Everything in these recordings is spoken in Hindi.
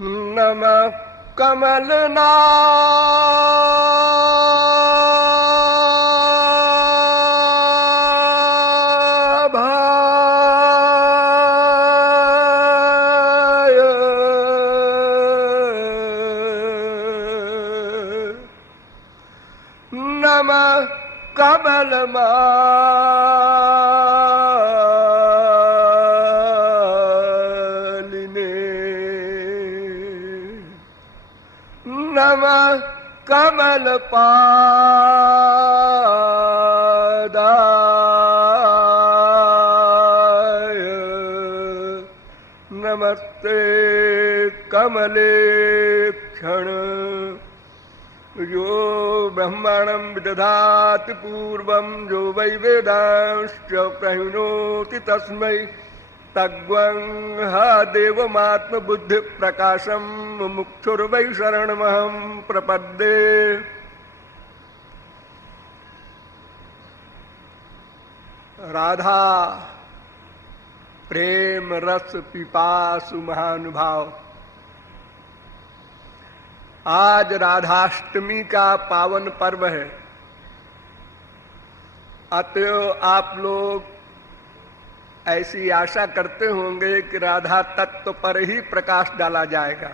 नमः कमलनाभाय नमः कमलमालिने नमः कमलपादाय नमस्ते कमलेक्षण यो ब्रह्माणं विदधाति पूर्वं यो वै वेदांश्च प्रहिणोति तस्मै तद्वं ह देवमात्मबुद्धिप्रकाशं मुमुक्षुर्वै शरणमहं प्रपद्ये। राधा प्रेम रस पिपासु महानुभाव, आज राधाष्टमी का पावन पर्व है। अतएव आप लोग ऐसी आशा करते होंगे कि राधा तत्व पर ही प्रकाश डाला जाएगा।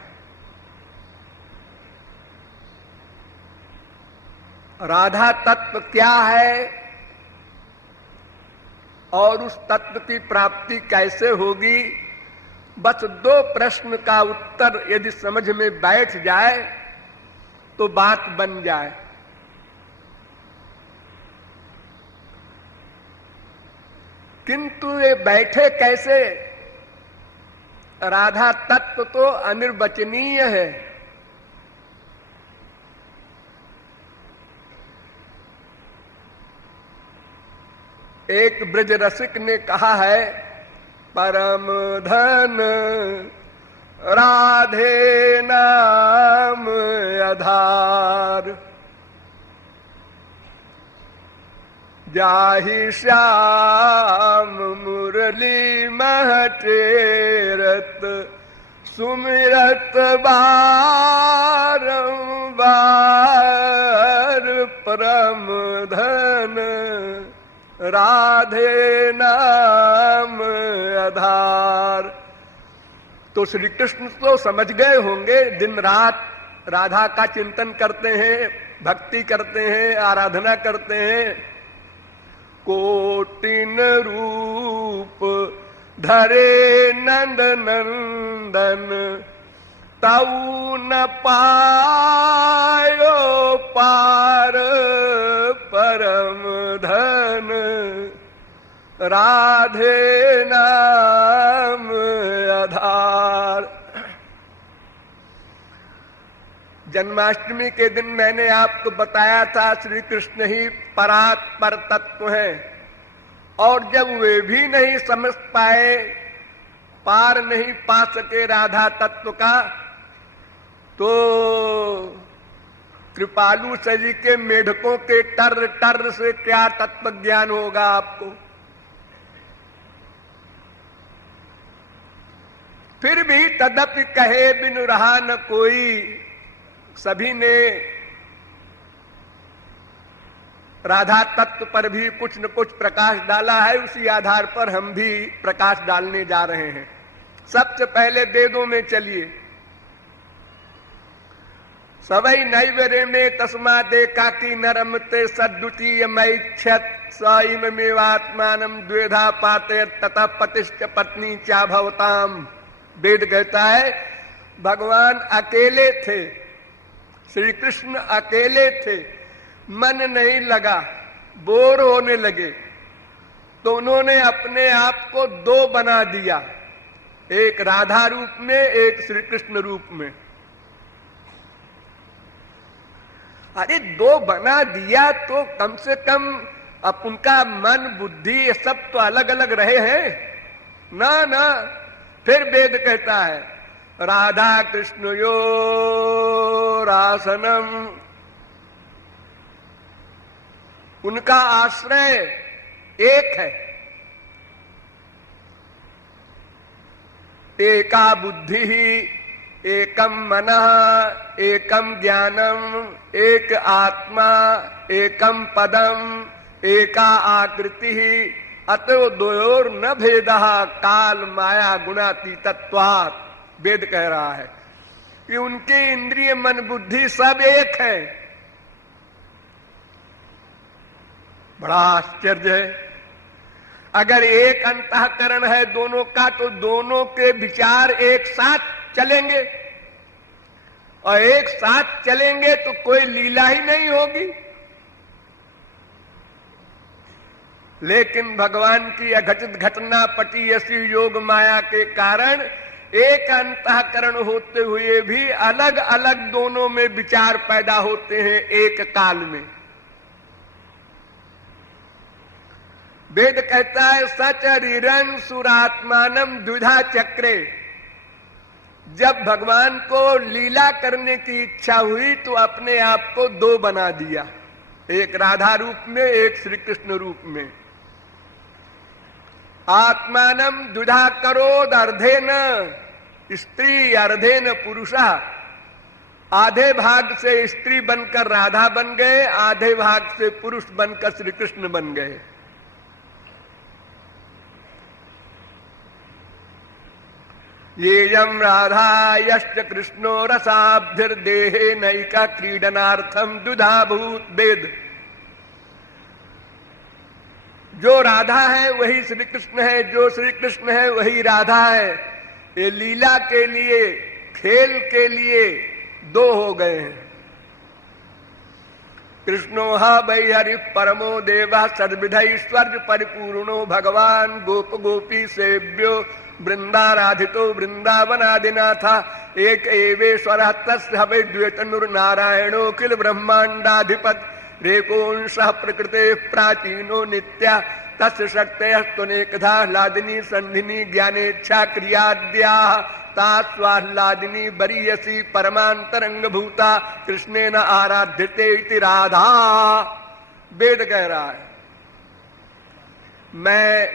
राधा तत्व क्या है और उस तत्व की प्राप्ति कैसे होगी, बस दो प्रश्न का उत्तर यदि समझ में बैठ जाए तो बात बन जाए। किंतु ये बैठे कैसे? राधा तत्व तो अनिर्वचनीय है। एक ब्रज रसिक ने कहा है, परम धन राधे नाम आधार, जाहि श्याम मुरली महटेरत सुमिरत बारंबार, परम धन राधे नाम आधार। तो श्री कृष्ण तो समझ गए होंगे, दिन रात राधा का चिंतन करते हैं, भक्ति करते हैं, आराधना करते हैं। कोटिन रूप धरे नंद नंदन, तऊ न पायो पार, परम धन राधे नाम आधार। जन्माष्टमी के दिन मैंने आपको बताया था श्री कृष्ण ही पर तत्व हैं, और जब वे भी नहीं समझ पाए, पार नहीं पा सके राधा तत्व का, तो कृपालु शरीर के मेढकों के टर टर से क्या तत्व ज्ञान होगा आपको। फिर भी तदपि कहे बिनु रहा न कोई, सभी ने राधा तत्व पर भी कुछ न कुछ प्रकाश डाला है। उसी आधार पर हम भी प्रकाश डालने जा रहे हैं। सबसे पहले वेदों में चलिए। सवई नैवेरे में तस्मा दे काकी नरमते सद्दुतीय मैक्षत साइम मेवात्मानम द्वेधा पाते ततः पतिष्ठ पत्नी चा भवताम। वेद कहता है भगवान अकेले थे, श्री कृष्ण अकेले थे, मन नहीं लगा, बोर होने लगे, तो उन्होंने अपने आप को दो बना दिया, एक राधा रूप में, एक श्री कृष्ण रूप में। अरे दो बना दिया तो कम से कम अब उनका मन बुद्धि ये सब तो अलग अलग रहे हैं ना ना। फिर वेद कहता है राधा कृष्ण यो रासनम, उनका आश्रय एक है। एका बुद्धि ही एकम मनः एकम ज्ञानम एक आत्मा एकम पदम एका आकृति अतो द्वयोर न भेदः काल माया गुणातीतत्वात्। वेद कह रहा है कि उनके इंद्रिय मन बुद्धि सब एक है। बड़ा आश्चर्य है। अगर एक अंतःकरण है दोनों का तो दोनों के विचार एक साथ चलेंगे, और एक साथ चलेंगे तो कोई लीला ही नहीं होगी। लेकिन भगवान की अघटित घटना पटी ऐसी योग माया के कारण एक अंतःकरण होते हुए भी अलग अलग दोनों में विचार पैदा होते हैं एक काल में। वेद कहता है सचरीरन सुरात्मानम द्विधा चक्रे। जब भगवान को लीला करने की इच्छा हुई तो अपने आप को दो बना दिया, एक राधा रूप में एक श्री कृष्ण रूप में। आत्मानम द्विधा करोद अर्धेन स्त्री अर्धेन पुरुषा। आधे भाग से स्त्री बनकर राधा बन गए, आधे भाग से पुरुष बनकर श्री कृष्ण बन गए। ये यम राधा यश्च कृष्णो रसाब्धिर्देहे नैका क्रीडनार्थम द्विधा भूत। वेद जो राधा है वही श्री कृष्ण है, जो श्री कृष्ण है वही राधा है। ये लीला के लिए खेल के लिए दो हो गए हैं। कृष्णो हा वै हरि परमो देवा सद्विधैश्वर्य परिपूर्णो भगवान गोप गोपी सेव्यो वृंदाराधितो वृंदावनादिनाथा एक एवेश्वर तस्य हवै द्वैतनुर्नारायणो किल ब्रह्मांडाधिपत रेकोंसः प्रकृते प्राचीनो नित्या तस्य शक्तयस्तुनेकधा लादिनी संधिनी ज्ञानेच्छा क्रियाद्या तास्वाह्लादिनी बरीयसी परमांतरंग भूता कृष्णेन आराध्यते इति राधा। वेद कह रहा है। मैं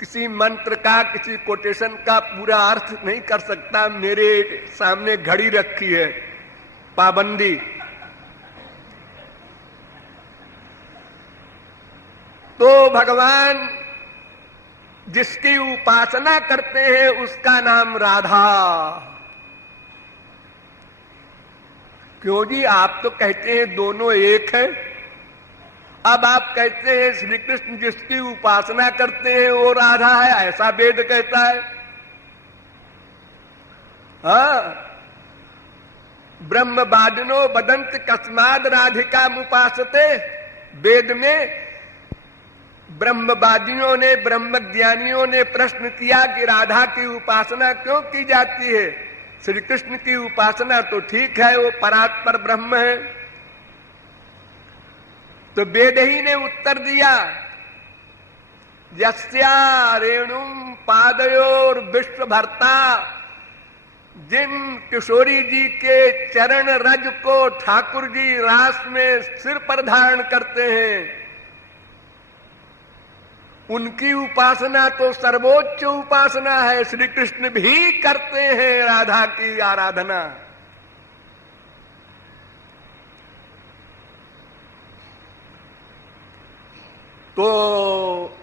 किसी मंत्र का किसी कोटेशन का पूरा अर्थ नहीं कर सकता। मेरे सामने घड़ी रखी है, पाबंदी। तो भगवान जिसकी उपासना करते हैं उसका नाम राधा। क्यों जी, आप तो कहते हैं दोनों एक है। अब आप कहते हैं श्री कृष्ण जिसकी उपासना करते हैं वो राधा है, ऐसा वेद कहता है। हाँ, ब्रह्मवादिनो वदन्ति कस्माद् राधिका मुपासते। वेद में ब्रह्मवादियों ने, ब्रह्मज्ञानियों ने प्रश्न किया कि राधा की उपासना क्यों की जाती है। श्री कृष्ण की उपासना तो ठीक है, वो परात्पर ब्रह्म है। तो वेद ही ने उत्तर दिया, यस्या रेणुम पादयोर विश्व भर्ता। जिन किशोरी जी के चरण रज को ठाकुर जी रास में सिर पर धारण करते हैं, उनकी उपासना तो सर्वोच्च उपासना है। श्री कृष्ण भी करते हैं राधा की आराधना। तो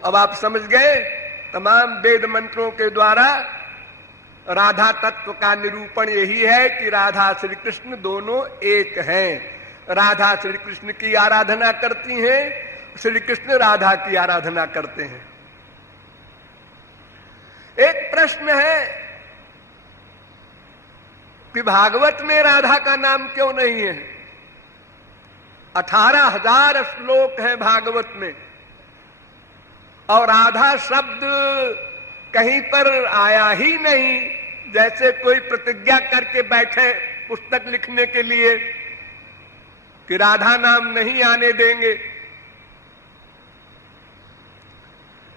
अब आप समझ गए, तमाम वेद मंत्रों के द्वारा राधा तत्व का निरूपण यही है कि राधा श्री कृष्ण दोनों एक हैं। राधा श्री कृष्ण की आराधना करती हैं, श्री कृष्ण राधा की आराधना करते हैं। एक प्रश्न है कि भागवत में राधा का नाम क्यों नहीं है। 18,000 श्लोक हैं भागवत में, और राधा शब्द कहीं पर आया ही नहीं। जैसे कोई प्रतिज्ञा करके बैठे पुस्तक लिखने के लिए कि राधा नाम नहीं आने देंगे।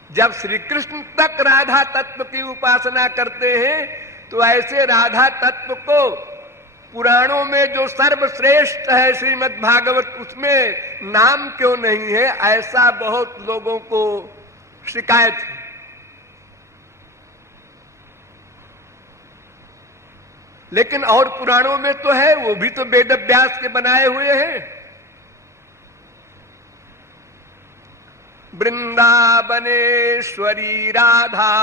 जब श्री कृष्ण तक राधा तत्व की उपासना करते हैं तो ऐसे राधा तत्व को पुराणों में जो सर्वश्रेष्ठ है श्रीमद् भागवत, उसमें नाम क्यों नहीं है, ऐसा बहुत लोगों को शिकायत है। लेकिन और पुराणों में तो है, वो भी तो वेद व्यास के बनाए हुए हैं। वृंदावनेश्वरी राधा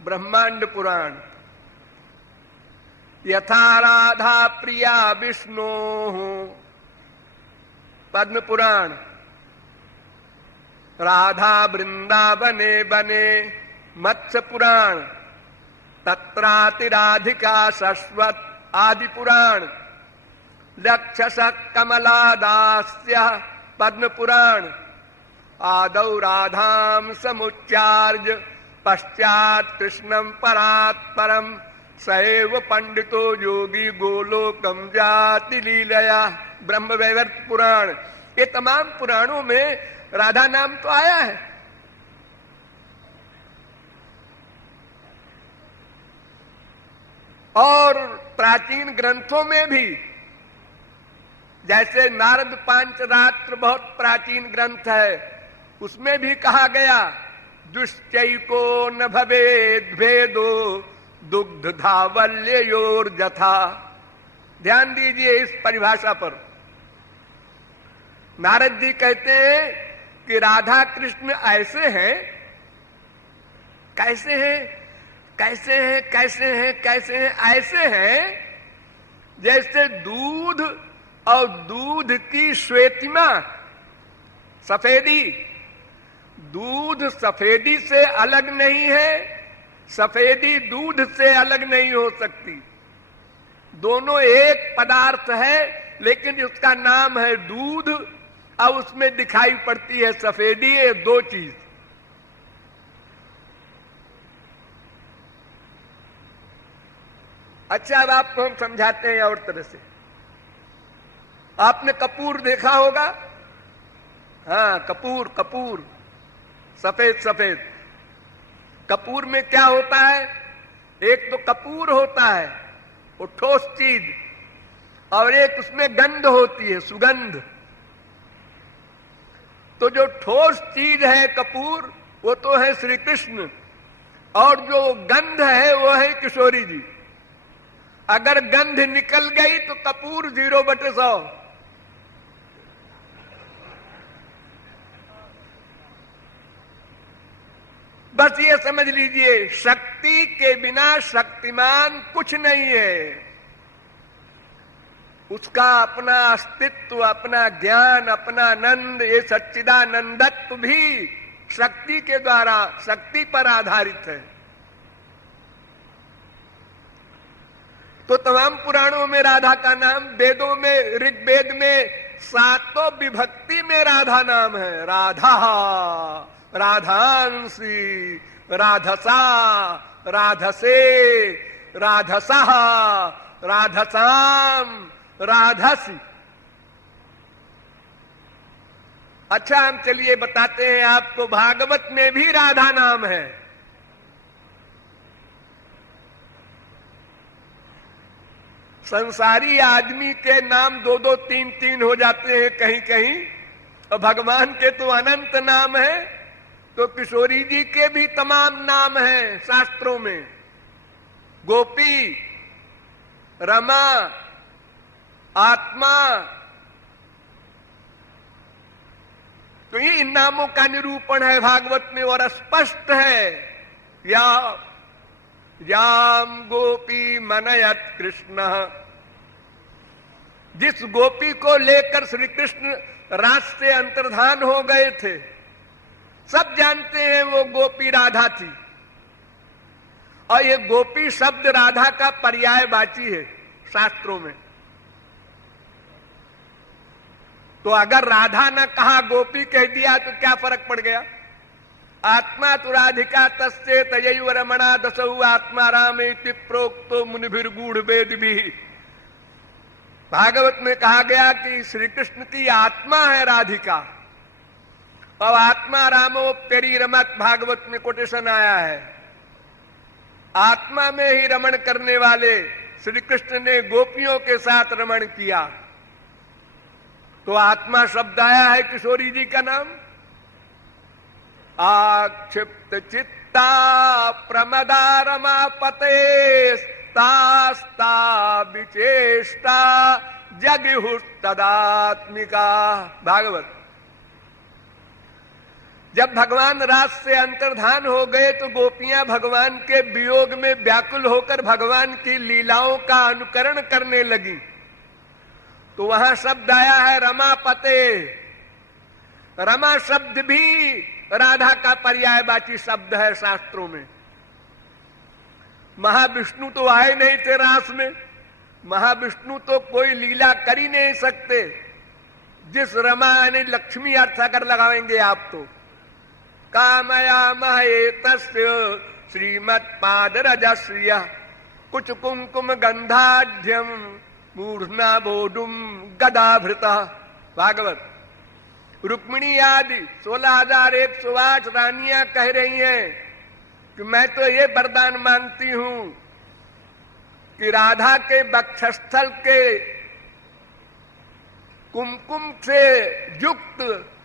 ब्रह्मांड पुराण, यथा राधा प्रिया विष्णु पद्म पुराण, राधा वृंदावने बने मत्स्य पुराण, तत्रातिराधिका शश्वत आदि पुराण, लक्षस कमलादास्य पद्म पुराण, आदौ राधाम समुच्चार्य पश्चात कृष्णम परात् परम सैव पंडितो योगी गोलोकम जाति लीलया ब्रह्म वैवर्त पुराण। ये तमाम पुराणों में राधा नाम तो आया है। और प्राचीन ग्रंथों में भी, जैसे नारद पांचरात्र बहुत प्राचीन ग्रंथ है, उसमें भी कहा गया दुश्चैको न भवेद भेदो दुग्ध धावल्योर जथा। ध्यान दीजिए इस परिभाषा पर। नारद जी कहते हैं कि राधा कृष्ण ऐसे हैं, कैसे हैं, कैसे हैं, कैसे हैं, कैसे हैं, ऐसे हैं जैसे दूध और दूध की श्वेतिमा, सफेदी। दूध सफेदी से अलग नहीं है, सफेदी दूध से अलग नहीं हो सकती। दोनों एक पदार्थ है, लेकिन उसका नाम है दूध और उसमें दिखाई पड़ती है सफेदी। ये दो चीज। अच्छा, अब आपको हम समझाते हैं और तरह से। आपने कपूर देखा होगा? हाँ, कपूर, कपूर सफेद सफेद। कपूर में क्या होता है? एक तो कपूर होता है, वो ठोस चीज, और एक उसमें गंध होती है, सुगंध। तो जो ठोस चीज है कपूर, वो तो है श्री कृष्ण, और जो गंध है वो है किशोरी जी। अगर गंध निकल गई तो कपूर 0/100। बस ये समझ लीजिए, शक्ति के बिना शक्तिमान कुछ नहीं है। उसका अपना अस्तित्व, अपना ज्ञान, अपना आनंद, ये सच्चिदानंदत्व भी शक्ति के द्वारा, शक्ति पर आधारित है। तो तमाम पुराणों में राधा का नाम, वेदों में, ऋग्वेद में 7 विभक्ति में राधा नाम है। राधा, राधांसी, राधसा, राधसे, राधसा, राधसाम, राधसी। अच्छा, हम चलिए बताते हैं आपको, भागवत में भी राधा नाम है। संसारी आदमी के नाम 2-2, 3-3 हो जाते हैं कहीं कहीं, और भगवान के तो अनंत नाम है। तो किशोरी जी के भी तमाम नाम हैं शास्त्रों में। गोपी, रमा, आत्मा। तो ये इन नामों का निरूपण है भागवत में, और स्पष्ट है। या याम गोपी मनयत कृष्ण, जिस गोपी को लेकर श्री कृष्ण रास से अंतर्धान हो गए थे, सब जानते हैं वो गोपी राधा थी। और ये गोपी शब्द राधा का पर्यायवाची है शास्त्रों में। तो अगर राधा न कहा, गोपी कह दिया, तो क्या फर्क पड़ गया? आत्मा तु राधिका तस्ये तयैव रमणा दसौ आत्मा रामेति प्रोक्तो मुनिभिर्गूढ़ वेद भी। भागवत में कहा गया कि श्री कृष्ण की आत्मा है राधिका, और आत्मा रामो पेरी रमत, भागवत में कोटेशन आया है। आत्मा में ही रमण करने वाले श्री कृष्ण ने गोपियों के साथ रमण किया। तो आत्मा शब्द आया है किशोरी जी का नाम। आक्षिप्त चित्ता प्रमदा रमापते तास्ता विचेष्टा जगिहुस्तदात्मिका। भागवत। जब भगवान रात से अंतर्धान हो गए तो गोपियां भगवान के वियोग में व्याकुल होकर भगवान की लीलाओं का अनुकरण करने लगी। तो वहां शब्द आया है रमापते। रमा शब्द भी राधा का पर्यायवाची शब्द है शास्त्रों में। महाविष्णु तो आए नहीं थे रास में, महाविष्णु तो कोई लीला कर ही नहीं सकते। जिस रमा यानी लक्ष्मी अर्थ अगर लगाएंगे आप तो कामयामहे तस्य श्रीमत्पादरजस्य कुछ कुंकुम गंधाढ्यम मूर्धना बोधुम गदाभृता। भागवत। रुक्मिणी आदि 16,108 रानियां कह रही हैं कि मैं तो ये वरदान मांगती हूं कि राधा के वक्षस्थल के कुमकुम से युक्त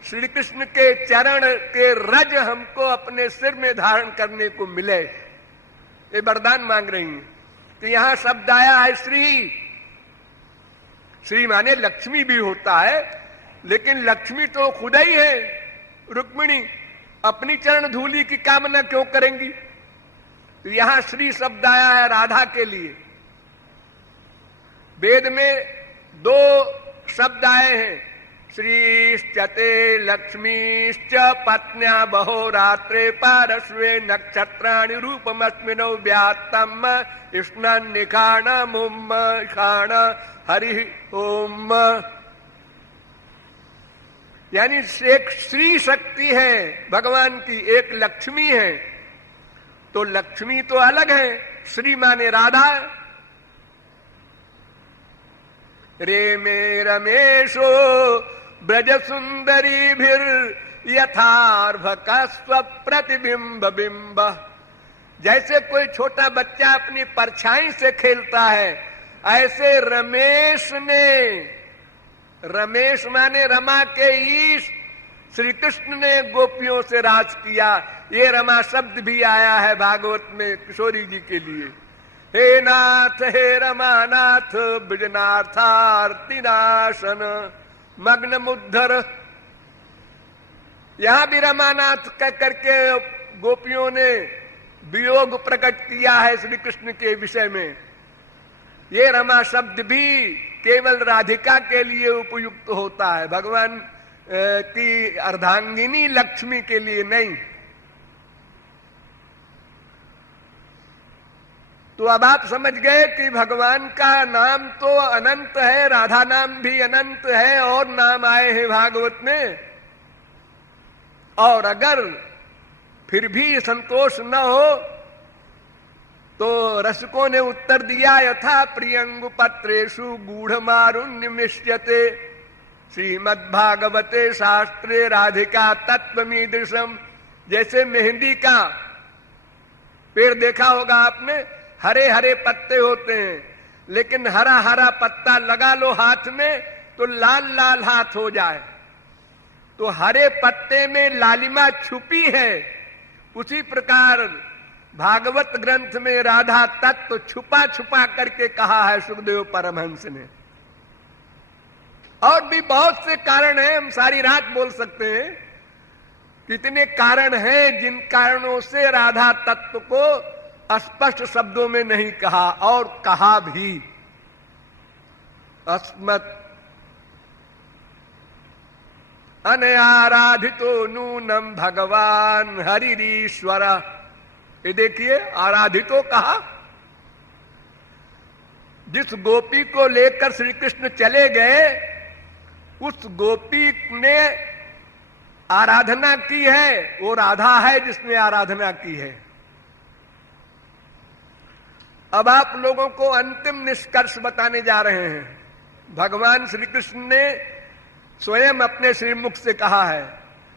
श्री कृष्ण के चरण के रज हमको अपने सिर में धारण करने को मिले। ये वरदान मांग रही हैं। तो यहां शब्द आया है श्री। श्री माने लक्ष्मी भी होता है, लेकिन लक्ष्मी तो खुद ही है। रुक्मिणी अपनी चरण धूलि की कामना क्यों करेंगी? तो यहां श्री शब्द आया है राधा के लिए। वेद में 2 शब्द आए हैं, श्रीश्चते लक्ष्मीश्च पत्न्या बहो रात्रे पारस्वे नक्षत्राणि रूपमस्मिनो व्यात्तम स्नान निखाण मुम खाण हरि ओम। यानी एक श्री शक्ति है भगवान की, एक लक्ष्मी है। तो लक्ष्मी तो अलग है, श्री माने राधा। रे मे रमेशो ब्रज सुंदरी भीर यथार्भक स्वप्रतिबिंब बिंब। जैसे कोई छोटा बच्चा अपनी परछाई से खेलता है, ऐसे रमेश ने, रमेश माने रमा के ईश, श्री कृष्ण ने गोपियों से राज किया। ये रमा शब्द भी आया है भागवत में किशोरी जी के लिए। हे नाथ हे रमानाथ ब्रजनाथार्तिनाशन मग्न मुद्धर। यहां भी रमानाथ कह करके गोपियों ने वियोग प्रकट किया है श्री कृष्ण के विषय में। ये रमा शब्द भी केवल राधिका के लिए उपयुक्त होता है, भगवान की अर्धांगिनी लक्ष्मी के लिए नहीं। तो अब आप समझ गए कि भगवान का नाम तो अनंत है, राधा नाम भी अनंत है, और नाम आए हैं भागवत में। और अगर फिर भी संतोष न हो तो रसिकों ने उत्तर दिया, यथा प्रियंगु पत्रेषु गूढ़ मारुण्य मिश्यते श्रीमद्भागवते शास्त्रे राधिका तत्वमीदृशम। जैसे मेहंदी का पेड़ देखा होगा आपने, हरे हरे पत्ते होते हैं, लेकिन हरा हरा पत्ता लगा लो हाथ में तो लाल लाल हाथ हो जाए। तो हरे पत्ते में लालिमा छुपी है। उसी प्रकार भागवत ग्रंथ में राधा तत्व छुपा छुपा करके कहा है सुखदेव परमहंस ने। और भी बहुत से कारण हैं, हम सारी रात बोल सकते हैं। कितने कारण हैं जिन कारणों से राधा तत्व को स्पष्ट शब्दों में नहीं कहा, और कहा भी। अस्मत् अनआराधितो नूनम भगवान हरिरीश्वर। ये देखिए, आराधितो कहा। जिस गोपी को लेकर श्री कृष्ण चले गए, उस गोपी ने आराधना की है, वो राधा है जिसने आराधना की है। अब आप लोगों को अंतिम निष्कर्ष बताने जा रहे हैं। भगवान श्री कृष्ण ने स्वयं अपने श्रीमुख से कहा है,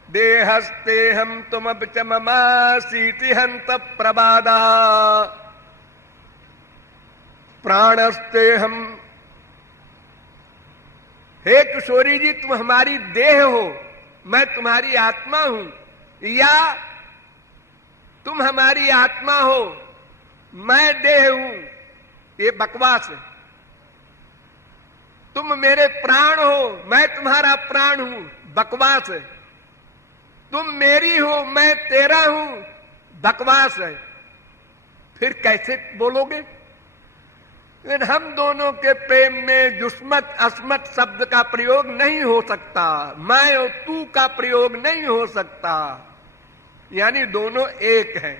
देहस्ते हम तुम च ममासीति हंत प्रबादा प्राणस्ते हम। हे किशोरी जी, तुम हमारी देह हो, मैं तुम्हारी आत्मा हूं, या तुम हमारी आत्मा हो, मैं देह हूं। ये बकवास है। तुम मेरे प्राण हो, मैं तुम्हारा प्राण हूं, बकवास है। तुम मेरी हो, मैं तेरा हूं, बकवास है। फिर कैसे बोलोगे? लेकिन हम दोनों के प्रेम में जुस्मत अस्मत शब्द का प्रयोग नहीं हो सकता, मैं और तू का प्रयोग नहीं हो सकता, यानी दोनों एक हैं।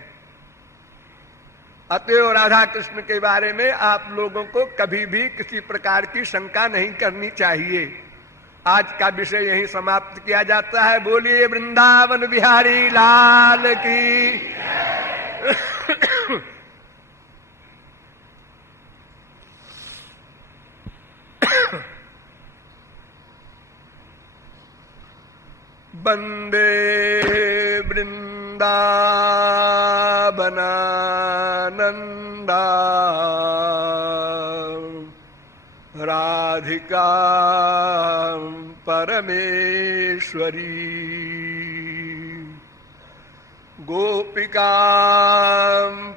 अतएव राधा कृष्ण के बारे में आप लोगों को कभी भी किसी प्रकार की शंका नहीं करनी चाहिए। आज का विषय यहीं समाप्त किया जाता है। बोलिए वृंदावन बिहारी लाल की। वंदे वृंदावनानंदा राधिका परमेश्वरी गोपिका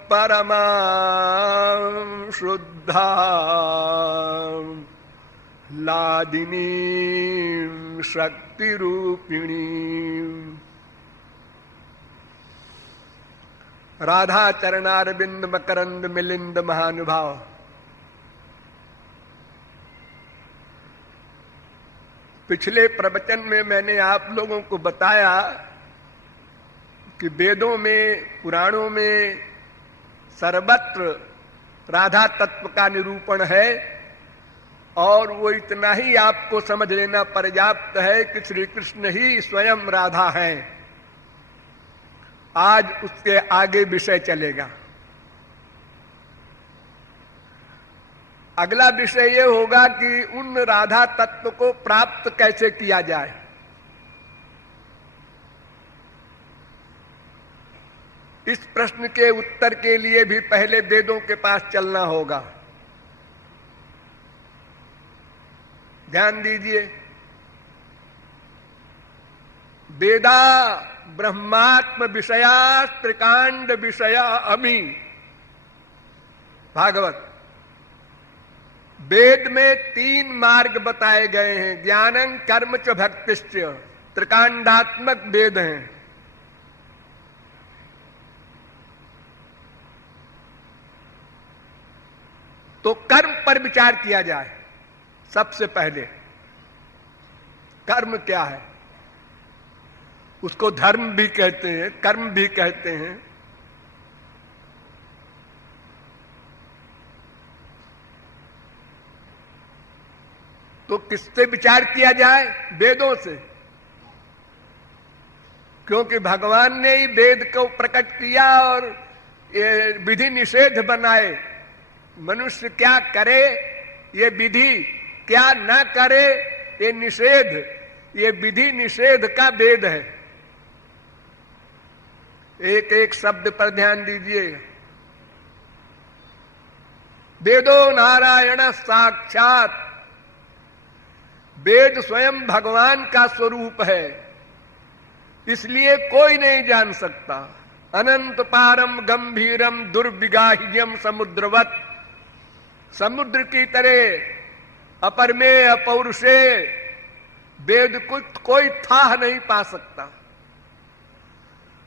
परमा शुद्धा लादिनी शक्ति रूपिणी। राधा चरणारविंद मकरंद मिलिंद महानुभाव। पिछले प्रवचन में मैंने आप लोगों को बताया कि वेदों में पुराणों में सर्वत्र राधा तत्व का निरूपण है और वो इतना ही आपको समझ लेना पर्याप्त है कि श्री कृष्ण ही स्वयं राधा हैं। आज उसके आगे विषय चलेगा। अगला विषय ये होगा कि उन राधा तत्व को प्राप्त कैसे किया जाए। इस प्रश्न के उत्तर के लिए भी पहले वेदों के पास चलना होगा। ध्यान दीजिए, वेदा ब्रह्मात्म विषया त्रिकांड विषया अमी। भागवत वेद में 3 मार्ग बताए गए हैं। ज्ञानं कर्म च भक्तिश्च, त्रिकांडात्मक वेद हैं। तो कर्म पर विचार किया जाए। सबसे पहले कर्म क्या है? उसको धर्म भी कहते हैं, कर्म भी कहते हैं। तो किससे विचार किया जाए? वेदों से, क्योंकि भगवान ने ही वेद को प्रकट किया और ये विधि निषेध बनाए। मनुष्य क्या करे ये विधि, क्या न करे ये निषेध, ये विधि निषेध का वेद है। एक एक शब्द पर ध्यान दीजिएगा। वेदो नारायण साक्षात, वेद स्वयं भगवान का स्वरूप है, इसलिए कोई नहीं जान सकता। अनंत पारम गंभीरम दुर्विगाह्यम समुद्रवत, समुद्र की तरह अपरमेय अपौरुषे वेद को कोई थाह नहीं पा सकता।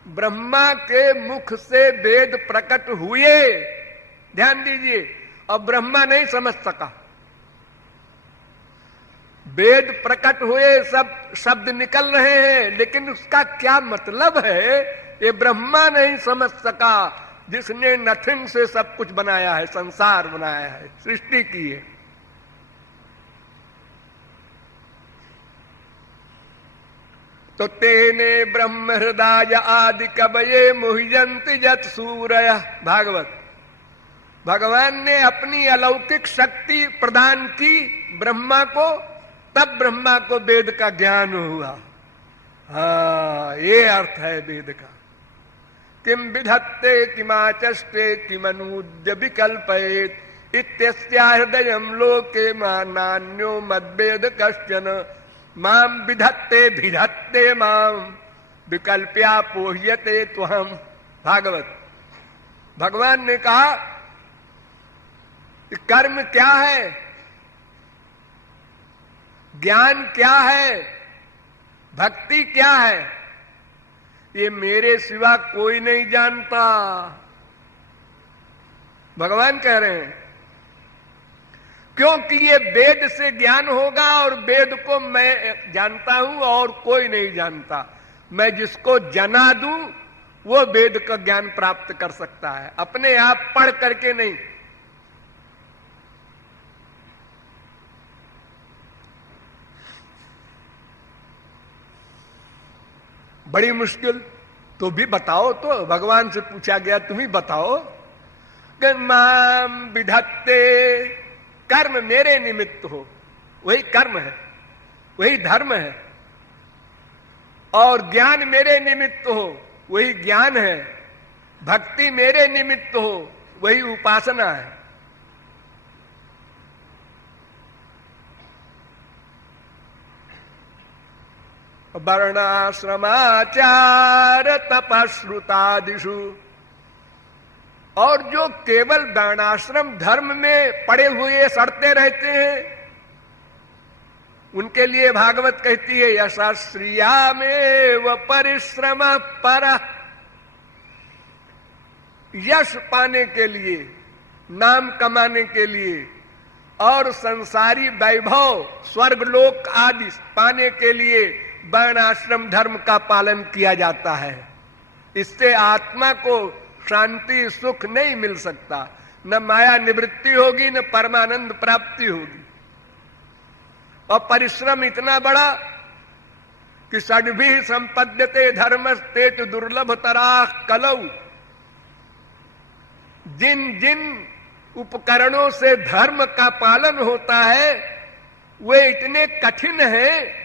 ब्रह्मा के मुख से वेद प्रकट हुए, ध्यान दीजिए, और ब्रह्मा नहीं समझ सका। वेद प्रकट हुए, सब शब्द निकल रहे हैं, लेकिन उसका क्या मतलब है ये ब्रह्मा नहीं समझ सका, जिसने नथिंग से सब कुछ बनाया है, संसार बनाया है, सृष्टि की है। तो तेने ब्रह्म हृदय आदि कवये मुह्यन्ति जत सूरय। भागवत, भगवान ने अपनी अलौकिक शक्ति प्रदान की ब्रह्मा को, तब ब्रह्मा को वेद का ज्ञान हुआ। हाँ, ये अर्थ है वेद का। किम विधत्ते किमाचष्टे किमनूद्य विकल्पयेत् इत्यस्या हृदयं लोके नान्यो मद्वेद कश्चन माम विधत्ते भिधत्ते माम विकल्प्या पोह्यते त्वहम्। भागवत, भगवान ने कहा कर्म क्या है, ज्ञान क्या है, भक्ति क्या है, ये मेरे सिवा कोई नहीं जानता। भगवान कह रहे हैं क्योंकि ये वेद से ज्ञान होगा और वेद को मैं जानता हूं और कोई नहीं जानता। मैं जिसको जना दूं वो वेद का ज्ञान प्राप्त कर सकता है, अपने आप पढ़ करके नहीं। बड़ी मुश्किल, तो भी बताओ। तो भगवान से पूछा गया तुम ही बताओ। माम विधत्ते, कर्म मेरे निमित्त हो, वही कर्म है, वही धर्म है। और ज्ञान मेरे निमित्त हो, वही ज्ञान है। भक्ति मेरे निमित्त हो, वही उपासना है। वर्णाश्रमाचार तपश्रुतादिषु, और जो केवल वर्णाश्रम धर्म में पड़े हुए सड़ते रहते हैं, उनके लिए भागवत कहती है यशस्त्रियामेव परिश्रम पर। यश पाने के लिए, नाम कमाने के लिए और संसारी वैभव स्वर्गलोक आदि पाने के लिए वर्णाश्रम धर्म का पालन किया जाता है। इससे आत्मा को शांति सुख नहीं मिल सकता, न माया निवृत्ति होगी न परमानंद प्राप्ति होगी। और परिश्रम इतना बड़ा कि षड्भिः संपद्यते धर्मस्तेतु दुर्लभ तराः कलौ। जिन जिन उपकरणों से धर्म का पालन होता है वे इतने कठिन हैं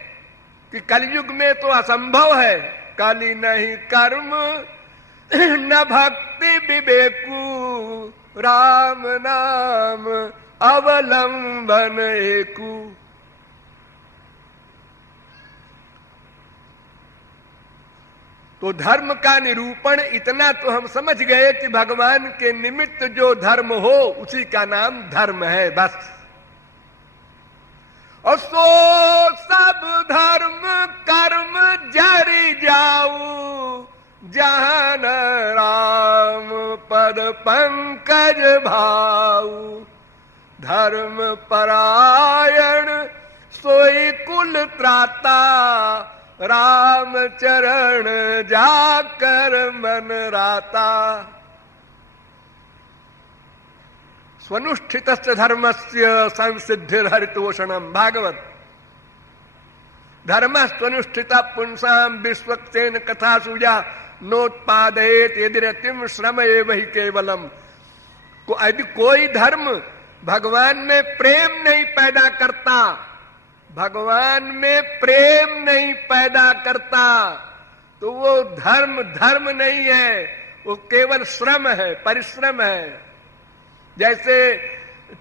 कि कलयुग में तो असंभव है। कली नहीं कर्म न भक्ति विवेकु, राम नाम अवलंबन एकु। तो धर्म का निरूपण इतना तो हम समझ गए कि भगवान के निमित्त जो धर्म हो उसी का नाम धर्म है, बस। और सो सब धर्म कर्म जरि जाऊ, जहान राम पद पंकज भाऊ। धर्म परायण सोई कुल त्राता, राम चरण जाकर मन राता। स्वनुष्ठितस्य धर्मस्य संसिद्धिर्हरितोषणम्। भागवत। धर्मस्वनुष्ठिता पुंसाम विश्वक्सेन कथा सुजा नोत्पादयेत यदिरतिम श्रम एव हि केवलम। यदि कोई धर्म भगवान में प्रेम नहीं पैदा करता, भगवान में प्रेम नहीं पैदा करता, तो वो धर्म धर्म नहीं है, वो केवल श्रम है, परिश्रम है। जैसे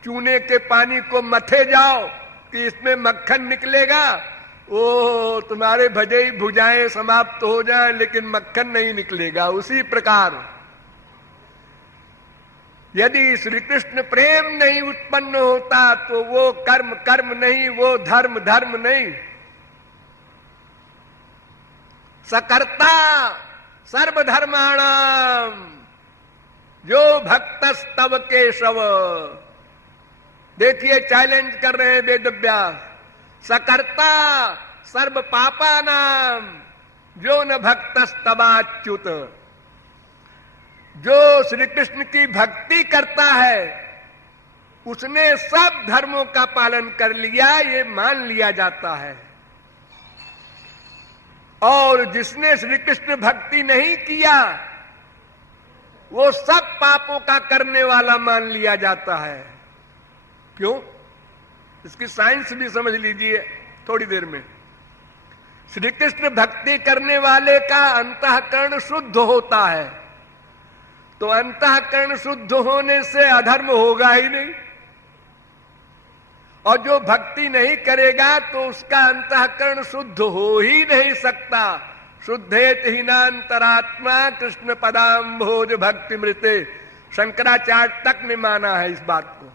चूने के पानी को मथे जाओ कि इसमें मक्खन निकलेगा, वो तुम्हारे भजई भुजाएं समाप्त हो जाए लेकिन मक्खन नहीं निकलेगा। उसी प्रकार यदि श्री कृष्ण प्रेम नहीं उत्पन्न होता तो वो कर्म कर्म नहीं, वो धर्म धर्म नहीं। सकर्ता सर्वधर्माणाम जो भक्तस्तव केशव। देखिए चैलेंज कर रहे हैं वेदव्यास। सकर्ता सर्व पापा नाम जो न भक्तस्तवाच्युत। जो श्री कृष्ण की भक्ति करता है उसने सब धर्मों का पालन कर लिया, ये मान लिया जाता है। और जिसने श्री कृष्ण भक्ति नहीं किया वो सब पापों का करने वाला मान लिया जाता है। क्यों? इसकी साइंस भी समझ लीजिए थोड़ी देर में। श्री कृष्ण भक्ति करने वाले का अंतःकरण शुद्ध होता है, तो अंतःकरण शुद्ध होने से अधर्म होगा ही नहीं। और जो भक्ति नहीं करेगा तो उसका अंतःकरण शुद्ध हो ही नहीं सकता। शुद्धेत हीनांतरात्मा कृष्ण पदाम्भोज भक्ति मृते। शंकराचार्य तक ने माना है इस बात को।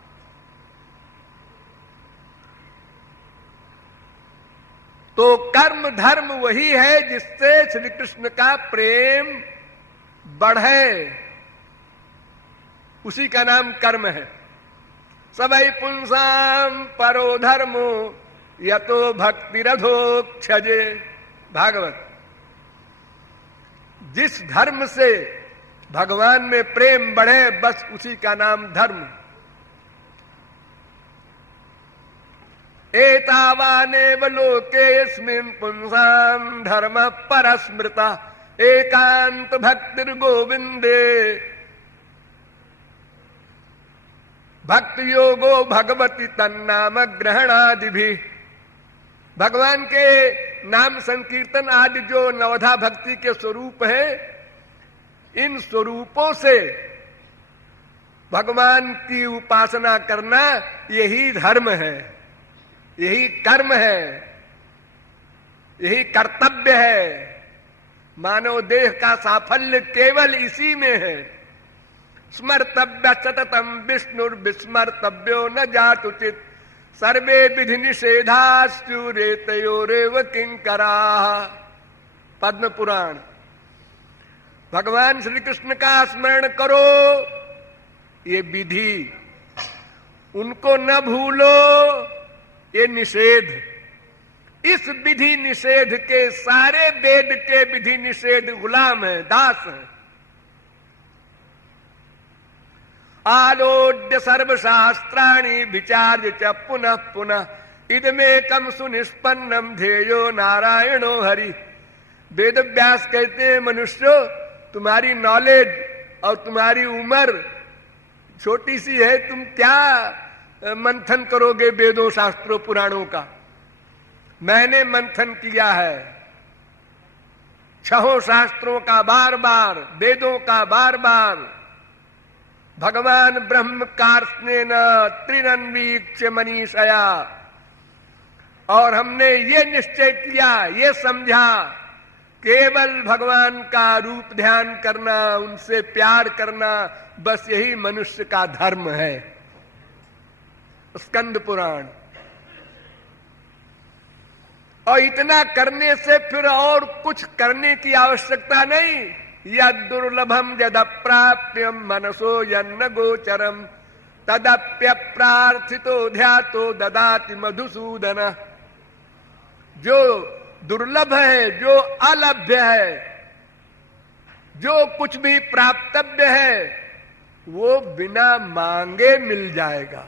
तो कर्म धर्म वही है जिससे श्री कृष्ण का प्रेम बढ़े, उसी का नाम कर्म है। सबई पुंसाम परो धर्मो यतो भक्ति रथोक्षजे। भागवत। जिस धर्म से भगवान में प्रेम बढ़े बस उसी का नाम धर्म। एतावानेव लोकेस्मिन् पुंसां धर्मः परस्मृता एकांत भक्तिर् गोविंदे भक्ति योगो भगवती तन्नाम ग्रहणादिभि। भगवान के नाम संकीर्तन आदि जो नवधा भक्ति के स्वरूप है, इन स्वरूपों से भगवान की उपासना करना यही धर्म है, यही कर्म है, यही कर्तव्य है। मानव देह का साफल्य केवल इसी में है। स्मर्तव्य सततम विष्णुर्विस्मर्तव्यो न जातुचित सर्वे विधि निषेधास्युरेतयोरेव किंकराः। पद्म पुराण। भगवान श्री कृष्ण का स्मरण करो, ये विधि, उनको न भूलो, ये निषेध। इस विधि निषेध के सारे वेद के विधि निषेध गुलाम है, दास है। आलोड्य सर्वशास्त्राणि विचार्य च पुनः पुनः इदमेकम सुनिष्पन्नम ध्येयो नारायणो हरि। वेद व्यास कहते हैं, मनुष्यों तुम्हारी नॉलेज और तुम्हारी उम्र छोटी सी है, तुम क्या मंथन करोगे वेदों शास्त्रों पुराणों का। मैंने मंथन किया है, छहों शास्त्रों का बार बार, वेदों का बार बार। भगवान ब्रह्म कार्ष्णेन त्रिनन्वीक्ष्य मनीषया। और हमने ये निश्चय किया, ये समझा, केवल भगवान का रूप ध्यान करना, उनसे प्यार करना, बस यही मनुष्य का धर्म है। स्कंद पुराण। और इतना करने से फिर और कुछ करने की आवश्यकता नहीं। यद दुर्लभम यदप्राप्यम मनसो यन्न गोचरम तदप्य प्रार्थितो ध्यातो ददाति मधुसूदन। जो दुर्लभ है, जो अलभ्य है, जो कुछ भी प्राप्तव्य है, वो बिना मांगे मिल जाएगा।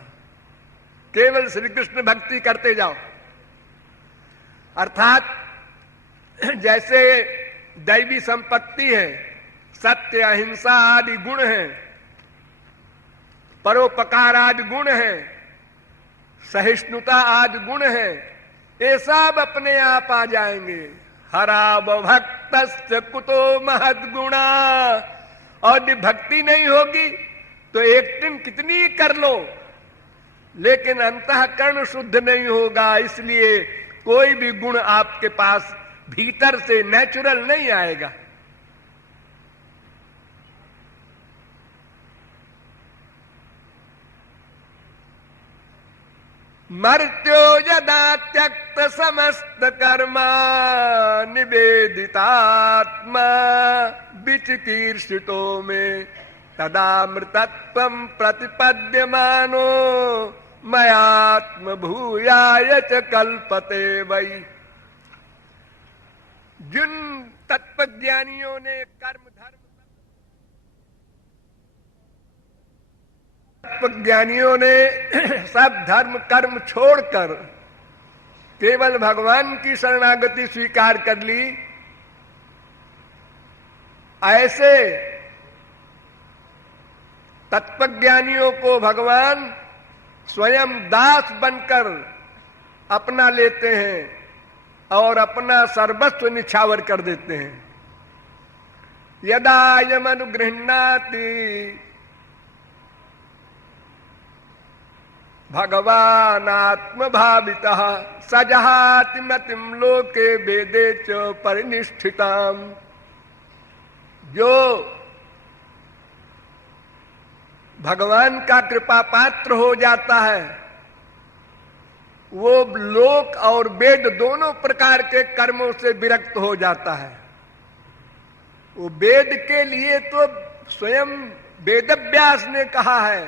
केवल श्री कृष्ण भक्ति करते जाओ। अर्थात जैसे दैवी संपत्ति है, सत्य अहिंसा आदि गुण है, परोपकार आदि गुण है, सहिष्णुता आदि गुण है, ये सब अपने आप आ जाएंगे। हरा भक्तस्य कुतो महद गुणा। और यदि भक्ति नहीं होगी तो एक्टिंग कितनी कर लो, लेकिन अंतःकरण शुद्ध नहीं होगा। इसलिए कोई भी गुण आपके पास भीतर से नेचुरल नहीं आएगा। मर्त्यो यदा त्यक्त समस्त कर्मा निवेदितात्मा विचिकीर्षितो में तदामृतत्वं प्रतिपद्यमानो मयात्म भूयाय च कल्पते वै। जिन तत्वज्ञानियों ने कर्म धर्म, तत्वज्ञानियों ने सब धर्म कर्म छोड़कर केवल भगवान की शरणागति स्वीकार कर ली, ऐसे तत्वज्ञानियों को भगवान स्वयं दास बनकर अपना लेते हैं और अपना सर्वस्व निछावर कर देते हैं। यदा यमनुगृह्णाति भगवान आत्मभावितः सजहाति मतिम लोके वेदे च परिनिष्ठिताम। जो भगवान का कृपा पात्र हो जाता है वो लोक और वेद दोनों प्रकार के कर्मों से विरक्त हो जाता है। वो वेद के लिए तो स्वयं वेदव्यास ने कहा है,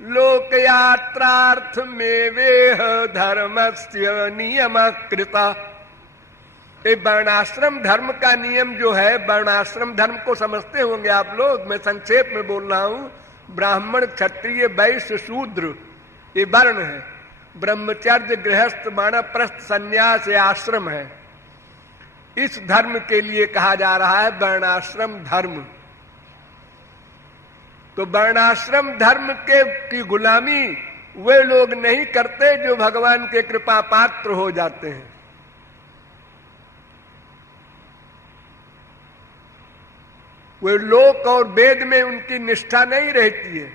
लोक यात्रार्थ में वेह धर्मस्य नियम कृता। ये वर्णाश्रम धर्म का नियम जो है, वर्णाश्रम धर्म को समझते होंगे आप लोग, मैं संक्षेप में बोल रहा हूं। ब्राह्मण, क्षत्रिय, वैश्य, शूद्र ये वर्ण है। ब्रह्मचर्य, गृहस्थ, वानप्रस्थ, संन्यास ये आश्रम है। इस धर्म के लिए कहा जा रहा है वर्णाश्रम धर्म। तो वर्णाश्रम धर्म की गुलामी वे लोग नहीं करते जो भगवान के कृपा पात्र हो जाते हैं। वे लोक और वेद में उनकी निष्ठा नहीं रहती है।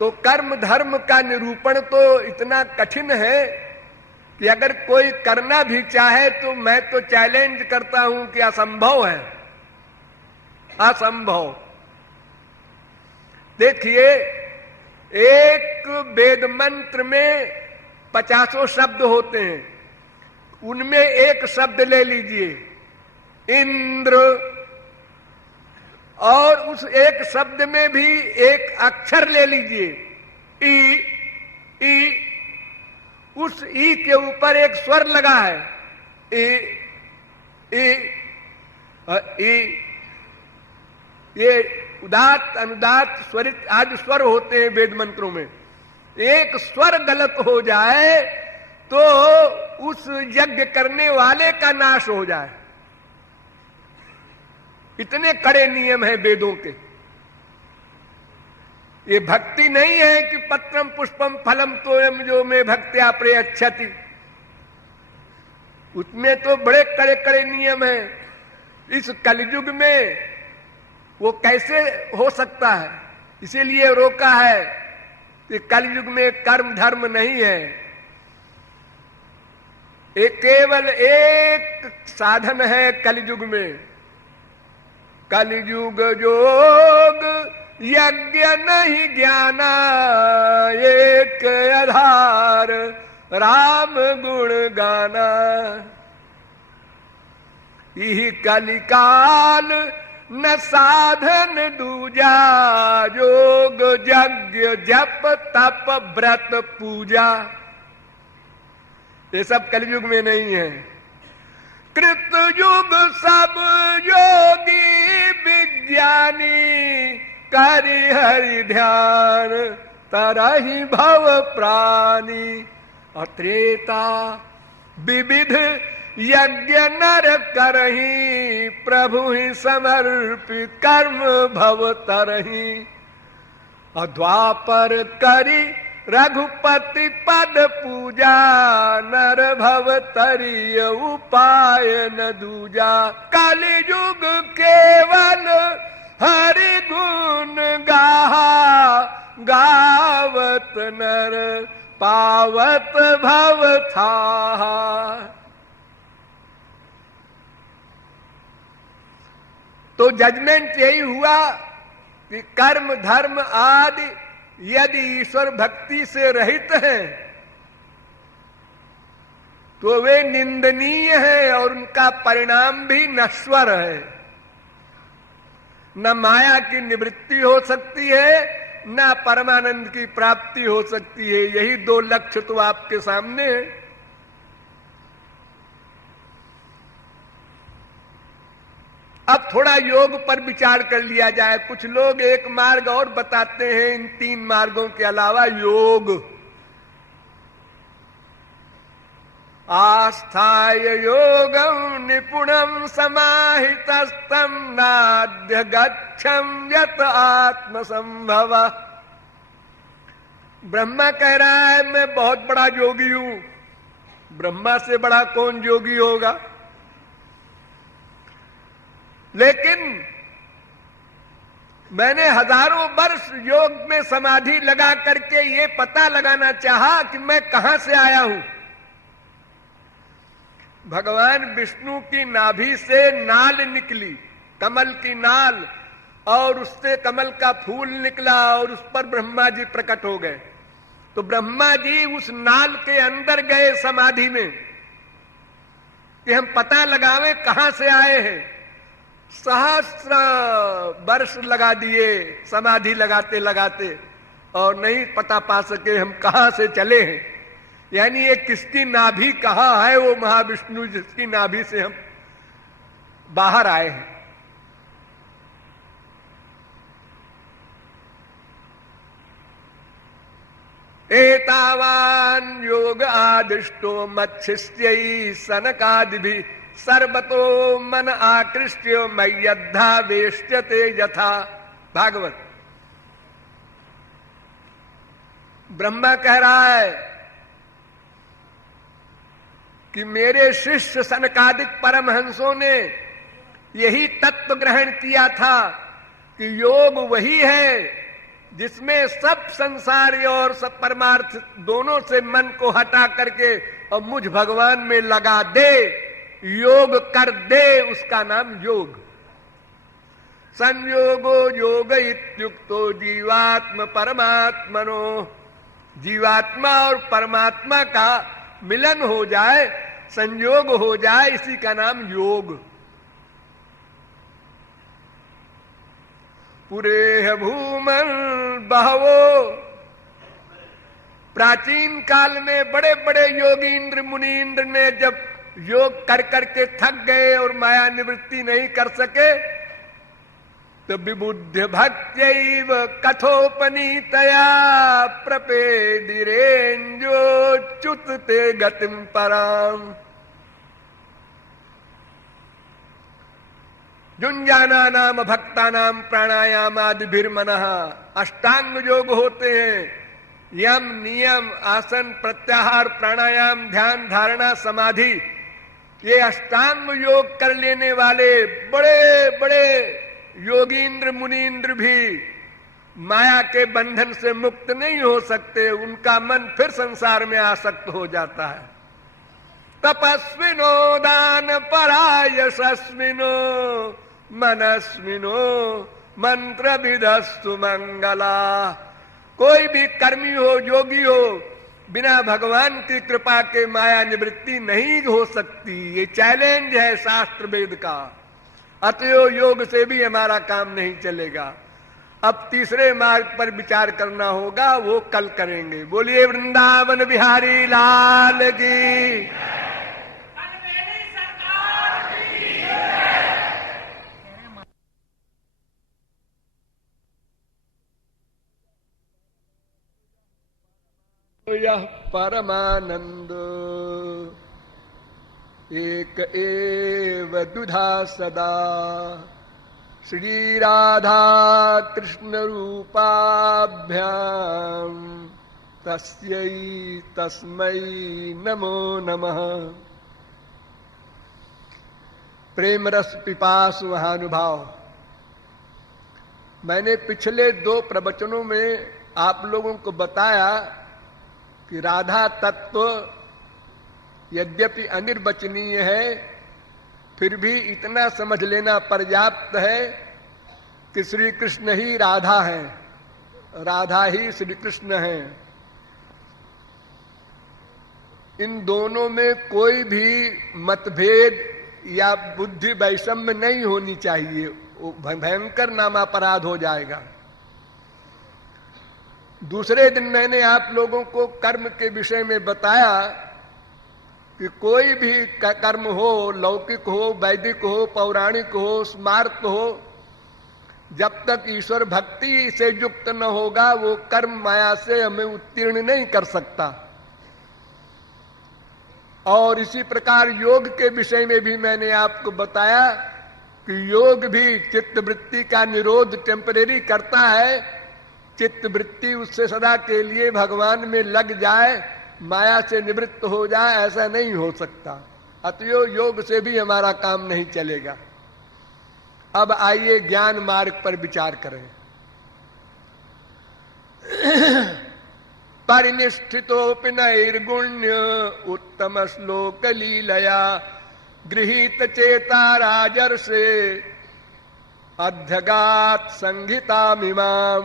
तो कर्म धर्म का निरूपण तो इतना कठिन है कि अगर कोई करना भी चाहे तो मैं तो चैलेंज करता हूं कि असंभव है, असंभव। देखिए, एक वेद मंत्र में 50 शब्द होते हैं, उनमें एक शब्द ले लीजिए इंद्र, और उस एक शब्द में भी एक अक्षर ले लीजिए ई। उस ई के ऊपर एक स्वर लगा है ई। ये उदात्त, अनुदात्त, स्वरित आदि स्वर होते हैं वेद मंत्रों में। एक स्वर गलत हो जाए तो उस यज्ञ करने वाले का नाश हो जाए। इतने कड़े नियम हैं वेदों के। ये भक्ति नहीं है कि पत्रम पुष्पम फलम तोयम जो में भक्त्या प्रयच्छति। उसमें तो बड़े कड़े कड़े नियम हैं। इस कलयुग में वो कैसे हो सकता है? इसीलिए रोका है कि कलयुग में कर्म धर्म नहीं है। एक केवल एक साधन है कलयुग में, कलयुग जोग यज्ञ नहीं ज्ञाना, एक आधार राम गुण गाना। यही कलिकाल न साधन दूजा, योग यज्ञ जप तप व्रत पूजा। ये सब कलयुग में नहीं है। कृत युग सब योगी विज्ञानी, करि हरि ध्यान तरहि भव प्राणी। अत्रेता विविध यज्ञ नर करहि, प्रभु ही समर्पित कर्म भव तरहि। अद्वापर करि रघुपति पद पूजा, नर भव तरिय उपाय न दूजा। कलियुग केवल हरि गुण गाहा, गावत नर पावत भव थाहा। तो जजमेंट यही हुआ कि कर्म धर्म आदि यदि ईश्वर भक्ति से रहित हैं तो वे निंदनीय हैं और उनका परिणाम भी नश्वर है। न माया की निवृत्ति हो सकती है, न परमानंद की प्राप्ति हो सकती है। यही दो लक्ष्य तो आपके सामने है। अब थोड़ा योग पर विचार कर लिया जाए। कुछ लोग एक मार्ग और बताते हैं इन 3 मार्गों के अलावा, योग। आस्थाय योगं निपुणं समाहितस्तं, नाद्य गच्छं यत आत्मसंभव। ब्रह्मा कह रहा है मैं बहुत बड़ा योगी हूं। ब्रह्मा से बड़ा कौन योगी होगा? लेकिन मैंने हजारों वर्ष योग में समाधि लगा करके ये पता लगाना चाहा कि मैं कहां से आया हूं। भगवान विष्णु की नाभि से नाल निकली, कमल की नाल, और उससे कमल का फूल निकला और उस पर ब्रह्मा जी प्रकट हो गए। तो ब्रह्मा जी उस नाल के अंदर गए समाधि में कि हम पता लगावे कहां से आए हैं। सहस्र वर्ष लगा दिए समाधि लगाते लगाते और नहीं पता पा सके हम कहां से चले हैं। यानी ये किसकी नाभि कहां है, वो महाविष्णु जिसकी नाभि से हम बाहर आए हैं। एतावान योग आदिष्टो मच्छिष्यै सनकादिभिः सर्वतो मन आकृष्य मय्यद्धा वेष्ट्यते यथा। भागवत। ब्रह्मा कह रहा है कि मेरे शिष्य सनकादिक परमहंसों ने यही तत्व ग्रहण किया था कि योग वही है जिसमें सब संसार और सब परमार्थ दोनों से मन को हटा करके और मुझ भगवान में लगा दे, योग कर दे, उसका नाम योग। संयोगो योग इत्युक्तो जीवात्म परमात्मनो। जीवात्मा और परमात्मा का मिलन हो जाए, संयोग हो जाए, इसी का नाम योग। पुरेह भूमन बहवो। प्राचीन काल में बड़े बड़े योगींद्र मुनीन्द्र ने जब योग कर करके थक गए और माया निवृत्ति नहीं कर सके तो विबुद्ध भक्त्यैव कथोपनीतया प्रपेदिरेंजो च्युतते गतिम पराम। जुंजाना नाम भक्ता नाम प्राणायाम आदिभिर्मनः। अष्टांग योग होते हैं, यम नियम आसन प्रत्याहार प्राणायाम ध्यान धारणा समाधि। ये अष्टांग योग कर लेने वाले बड़े बड़े योगींद्र मुनीन्द्र भी माया के बंधन से मुक्त नहीं हो सकते, उनका मन फिर संसार में आसक्त हो जाता है। तपस्विनो दान परा यशस्विनो मनस्विनो मंत्र विदस्तु मंगला। कोई भी कर्मी हो, योगी हो, बिना भगवान की कृपा के माया निवृत्ति नहीं हो सकती। ये चैलेंज है शास्त्र वेद का। अतएव योग से भी हमारा काम नहीं चलेगा। अब तीसरे मार्ग पर विचार करना होगा, वो कल करेंगे। बोलिए वृंदावन बिहारी लाल की। यह परमानंद एक एव दुधा सदा श्री राधा कृष्ण रूपाभ्याम तस्यै तस्मै नमो नमः। प्रेम रस पिपासु महानुभाव। मैंने पिछले 2 प्रवचनों में आप लोगों को बताया कि राधा तत्व यद्यपि अनिर्वचनीय है, फिर भी इतना समझ लेना पर्याप्त है कि श्री कृष्ण ही राधा है, राधा ही श्री कृष्ण है। इन दोनों में कोई भी मतभेद या बुद्धि वैषम्य नहीं होनी चाहिए, वो भयंकर नामापराध हो जाएगा। दूसरे दिन मैंने आप लोगों को कर्म के विषय में बताया कि कोई भी कर्म हो, लौकिक हो, वैदिक हो, पौराणिक हो, स्मार्त हो, जब तक ईश्वर भक्ति से युक्त न होगा वो कर्म माया से हमें उत्तीर्ण नहीं कर सकता। और इसी प्रकार योग के विषय में भी मैंने आपको बताया कि योग भी चित्त वृत्ति का निरोध टेम्परेरी करता है। चित्त वृत्ति उससे सदा के लिए भगवान में लग जाए, माया से निवृत्त हो जाए, ऐसा नहीं हो सकता। अतएव योग से भी हमारा काम नहीं चलेगा। अब आइए ज्ञान मार्ग पर विचार करें। परिनिष्ठितोपि नैर्गुण्य उत्तम श्लोक लीलया गृहीत चेता राजर्षे अध्यगात संहिता मिमाम।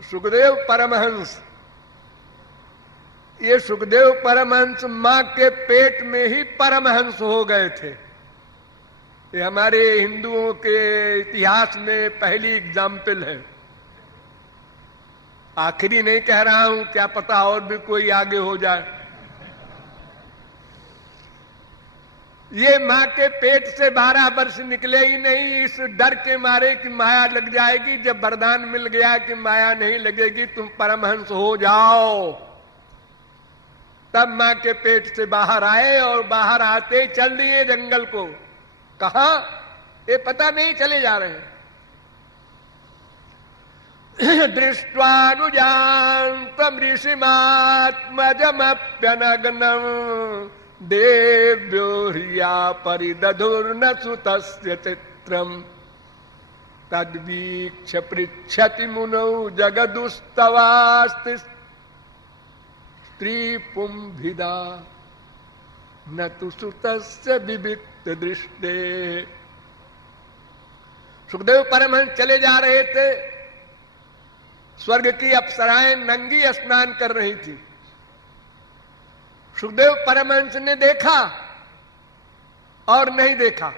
सुखदेव परमहंस ये सुखदेव परमहंस मां के पेट में ही परमहंस हो गए थे। ये हमारे हिंदुओं के इतिहास में पहली एग्जाम्पल है। आखिरी नहीं कह रहा हूं, क्या पता और भी कोई आगे हो जाए। ये मां के पेट से 12 वर्ष निकले ही नहीं, इस डर के मारे कि माया लग जाएगी। जब वरदान मिल गया कि माया नहीं लगेगी, तुम परमहंस हो जाओ, तब मां के पेट से बाहर आए और बाहर आते ही चल दिए जंगल को। कहा ये पता नहीं, चले जा रहे हैं। दृष्ट्वानुजान्तम् ऋषिमात्मजमप्यनग्नम् देव्यो ह्रिया परिदधुर्न सुतस्य चित्रम् तद्वीक्ष्य पृच्छति मुनौ जगदुस्तवास्ति स्त्री पुंभिदा न तु सुतस्य विविक्त दृष्टे। सुखदेव परमहंस चले जा रहे थे। स्वर्ग की अप्सराएं नंगी स्नान कर रही थी। सुखदेव परमहंस ने देखा और नहीं देखा।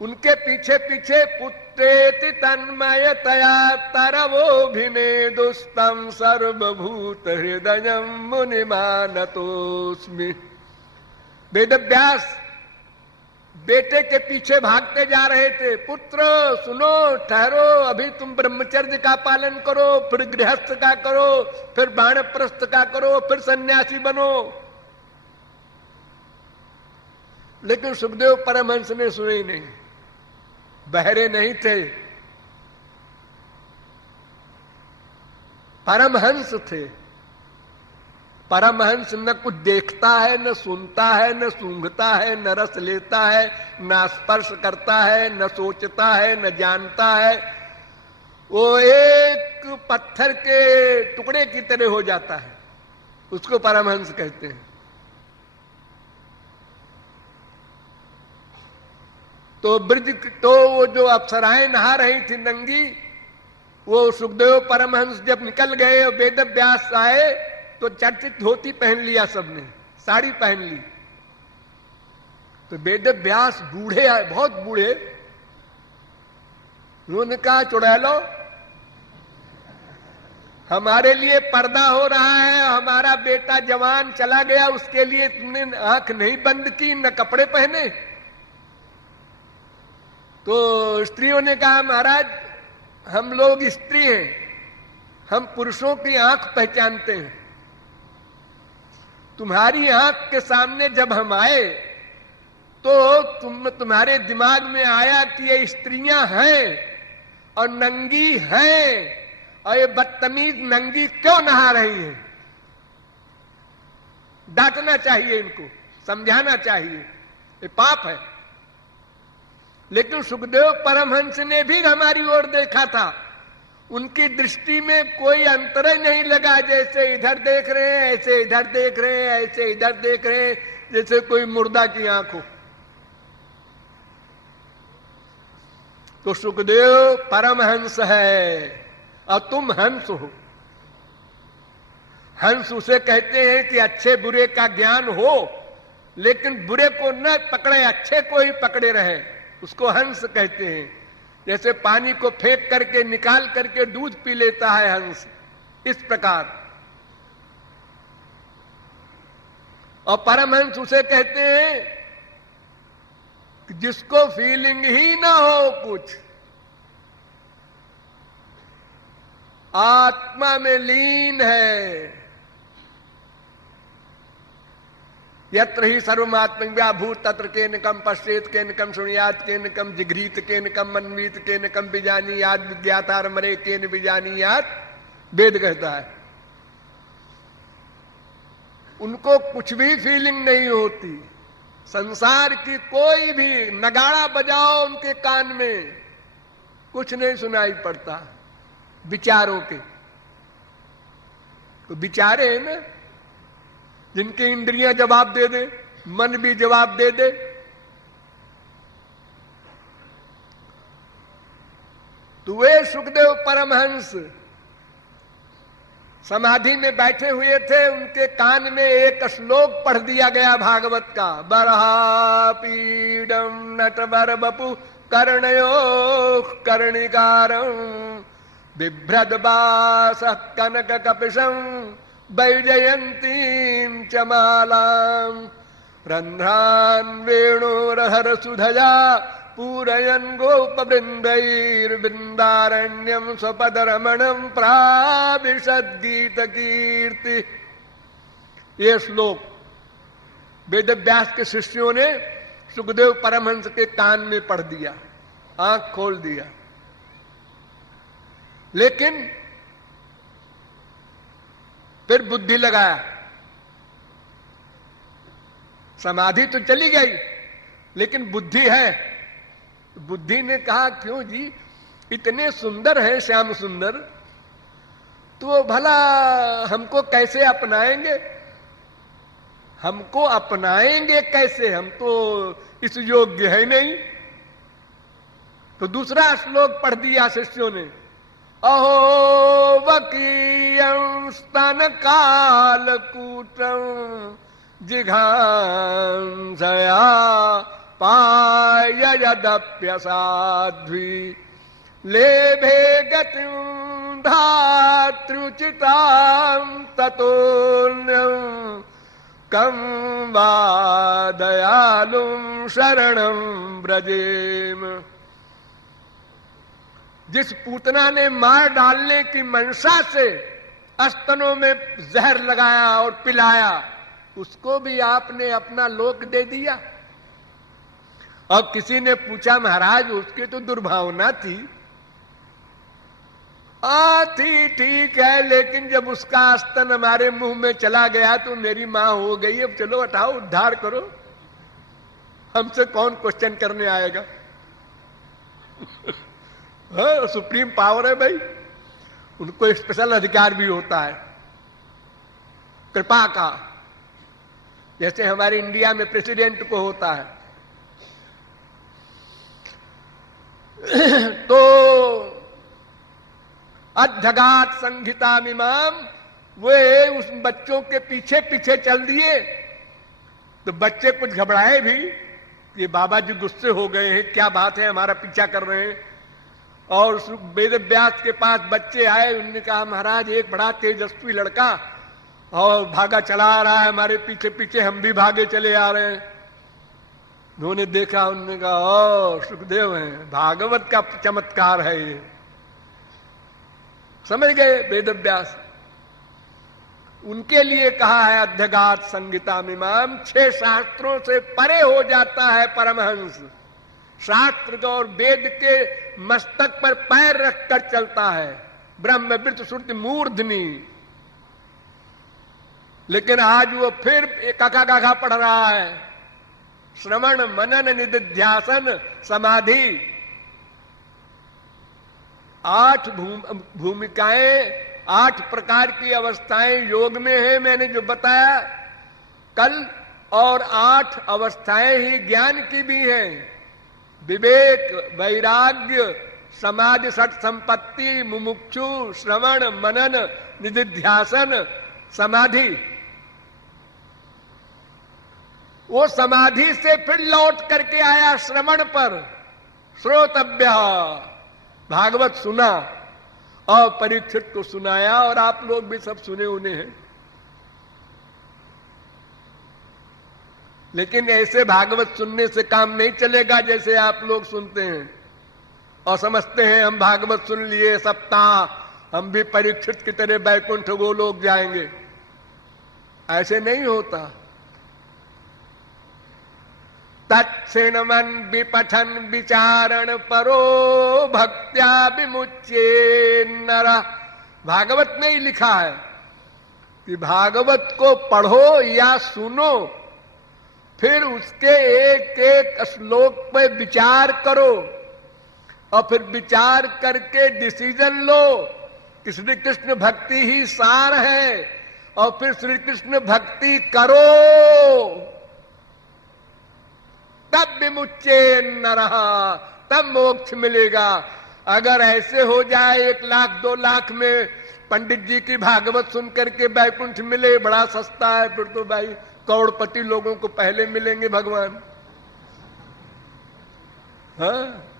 उनके पीछे पीछे पुत्रेति तन्मयतया तरवोभिनेदुस्तं सर्वभूत हृदयं मुनिमानतोस्मि। वेदव्यास बेटे के पीछे भागते जा रहे थे। पुत्र सुनो, ठहरो, अभी तुम ब्रह्मचर्य का पालन करो, फिर गृहस्थ का करो, फिर वानप्रस्थ का करो, फिर सन्यासी बनो। लेकिन सुखदेव परमहंस ने सुने नहीं, बहरे नहीं थे, परमहंस थे। परमहंस न कुछ देखता है, न सुनता है, न सूंघता है, न रस लेता है, न स्पर्श करता है, न सोचता है, न जानता है। वो एक पत्थर के टुकड़े की तरह हो जाता है, उसको परमहंस कहते हैं। तो ब्रज, तो वो जो अप्सराएं नहा रही थी नंगी, वो सुखदेव परमहंस जब निकल गए और वेदव्यास आए तो चर्चित धोती पहन लिया, सबने साड़ी पहन ली। तो वेदव्यास बूढ़े आए, बहुत बूढ़े, उन्होंने कहा चुड़ैलो, हमारे लिए पर्दा हो रहा है, हमारा बेटा जवान चला गया, उसके लिए तुमने आंख नहीं बंद की, न कपड़े पहने। तो स्त्रियों ने कहा महाराज हम लोग स्त्री हैं, हम पुरुषों की आंख पहचानते हैं। तुम्हारी आंख के सामने जब हम आए तो तुम्हारे दिमाग में आया कि ये स्त्रियां हैं और नंगी हैं, और ये बदतमीज नंगी क्यों नहा रही हैं। डांटना चाहिए, इनको समझाना चाहिए, ये पाप है। लेकिन सुखदेव परमहंस ने भी हमारी ओर देखा था। उनकी दृष्टि में कोई अंतर ही नहीं लगा, जैसे इधर देख रहे हैं, ऐसे इधर देख रहे हैं, ऐसे इधर देख रहे हैं, जैसे कोई मुर्दा की आंख हो। तो सुखदेव परमहंस है और तुम हंस हो। हंस उसे कहते हैं कि अच्छे बुरे का ज्ञान हो, लेकिन बुरे को न पकड़े, अच्छे को ही पकड़े रहे, उसको हंस कहते हैं। जैसे पानी को फेंक करके निकाल करके दूध पी लेता है हंस, इस प्रकार। और परमहंस उसे कहते हैं जिसको फीलिंग ही ना हो कुछ, आत्मा में लीन है। यत्र ही सर्वमात्मव्याभूत तत्र केनकम पश्येत केनकम शृणुयात केनकम जिघ्रीत केनकम मन्वीत केनकम विजानीयात विज्ञातारमरे केन विजानीयात, वेद कहता है। उनको कुछ भी फीलिंग नहीं होती, संसार की कोई भी नगाड़ा बजाओ उनके कान में कुछ नहीं सुनाई पड़ता विचारों के। तो विचारे है ना, जिनकी इंद्रियां जवाब दे दे, मन भी जवाब दे दे। तो वे सुखदेव परमहंस समाधि में बैठे हुए थे, उनके कान में एक श्लोक पढ़ दिया गया भागवत का। बरहा पीडम नटवर बपु कर्णयो कर्णिकारं बिभ्रद्वास कनक कपिशं वैजयंतीं च मालां रन्ध्रान् वेणोरहर सुधया पूरयन् गोपवृन्दैर्वृन्दारण्यं स्वपदरमणं प्राविशद्गीत कीर्ति। ये श्लोक वेद व्यास के शिष्यों ने सुखदेव परमहंस के कान में पढ़ दिया, आंख खोल दिया। लेकिन फिर बुद्धि लगाया, समाधि तो चली गई लेकिन बुद्धि है। बुद्धि ने कहा क्यों जी, इतने सुंदर है श्याम सुंदर, तो भला हमको कैसे अपनाएंगे? हमको अपनाएंगे कैसे? हम तो इस योग्य है नहीं। तो दूसरा श्लोक पढ़ दिया शिष्यों ने। अहो वकीयं स्तन कालकूटं जिघांसया पाययदप्यसाध्वी लेभे गतिं धातृचितां ततोऽन्यं कं वा दयालुं शरणं व्रजेम। जिस पूतना ने मार डालने की मंशा से स्तनों में जहर लगाया और पिलाया, उसको भी आपने अपना लोक दे दिया। और किसी ने पूछा महाराज उसकी तो दुर्भावना थी। थी ठीक है, लेकिन जब उसका स्तन हमारे मुंह में चला गया तो मेरी मां हो गई। अब चलो हटाओ, उद्धार करो, हमसे कौन क्वेश्चन करने आएगा। हाँ, सुप्रीम पावर है भाई, उनको स्पेशल अधिकार भी होता है कृपा का, जैसे हमारे इंडिया में प्रेसिडेंट को होता है। तो अध्यगात संहिता मिमाम, वे उस बच्चों के पीछे पीछे चल दिए। तो बच्चे कुछ घबराए भी, ये बाबा जी गुस्से हो गए हैं, क्या बात है, हमारा पीछा कर रहे हैं। और वेद व्यास के पास बच्चे आए, उन्होंने कहा महाराज एक बड़ा तेजस्वी लड़का और भागा चला आ रहा है हमारे पीछे पीछे, हम भी भागे चले आ रहे हैं। उन्होंने देखा, उन्होंने कहा ओ सुखदेव हैं, भागवत का चमत्कार है ये। समझ गए वेद व्यास। उनके लिए कहा है अध्यगात संहिता मिमाम, 6 शास्त्रों से परे हो जाता है परमहंस। शास्त्र और वेद के मस्तक पर पैर रखकर चलता है, ब्रह्म विद्त श्रुति मूर्धनी। लेकिन आज वो फिर काका काका पढ़ रहा है, श्रवण मनन निधिध्यासन समाधि। 8 भूमिकाएं, 8 प्रकार की अवस्थाएं योग में है, मैंने जो बताया कल। और 8 अवस्थाएं ही ज्ञान की भी हैं, विवेक, वैराग्य, समाधि, सठ संपत्ति, मुमुक्षु, श्रवण मनन निधिध्यासन समाधि। वो समाधि से फिर लौट करके आया श्रवण पर, श्रोतव्य, भागवत सुना और परीक्षित को सुनाया, और आप लोग भी सब सुने उन्हें हैं। लेकिन ऐसे भागवत सुनने से काम नहीं चलेगा जैसे आप लोग सुनते हैं और समझते हैं हम भागवत सुन लिए सप्ताह, हम भी परीक्षित की तरह बैकुंठ गोलोक जाएंगे। ऐसे नहीं होता। तत्सिणवन विपठन विचारण परो भक्त्या विमुच्ये नर। भागवत में ही लिखा है कि भागवत को पढ़ो या सुनो, फिर उसके एक एक श्लोक पे विचार करो और फिर विचार करके डिसीजन लो कि श्री कृष्ण भक्ति ही सार है, और फिर श्री कृष्ण भक्ति करो, तब विमुच्चे नरः, तब मोक्ष मिलेगा। अगर ऐसे हो जाए 1 लाख 2 लाख में पंडित जी की भागवत सुन करके बैकुंठ मिले, बड़ा सस्ता है, फिर तो भाई करोड़पति लोगों को पहले मिलेंगे भगवान। हाँ,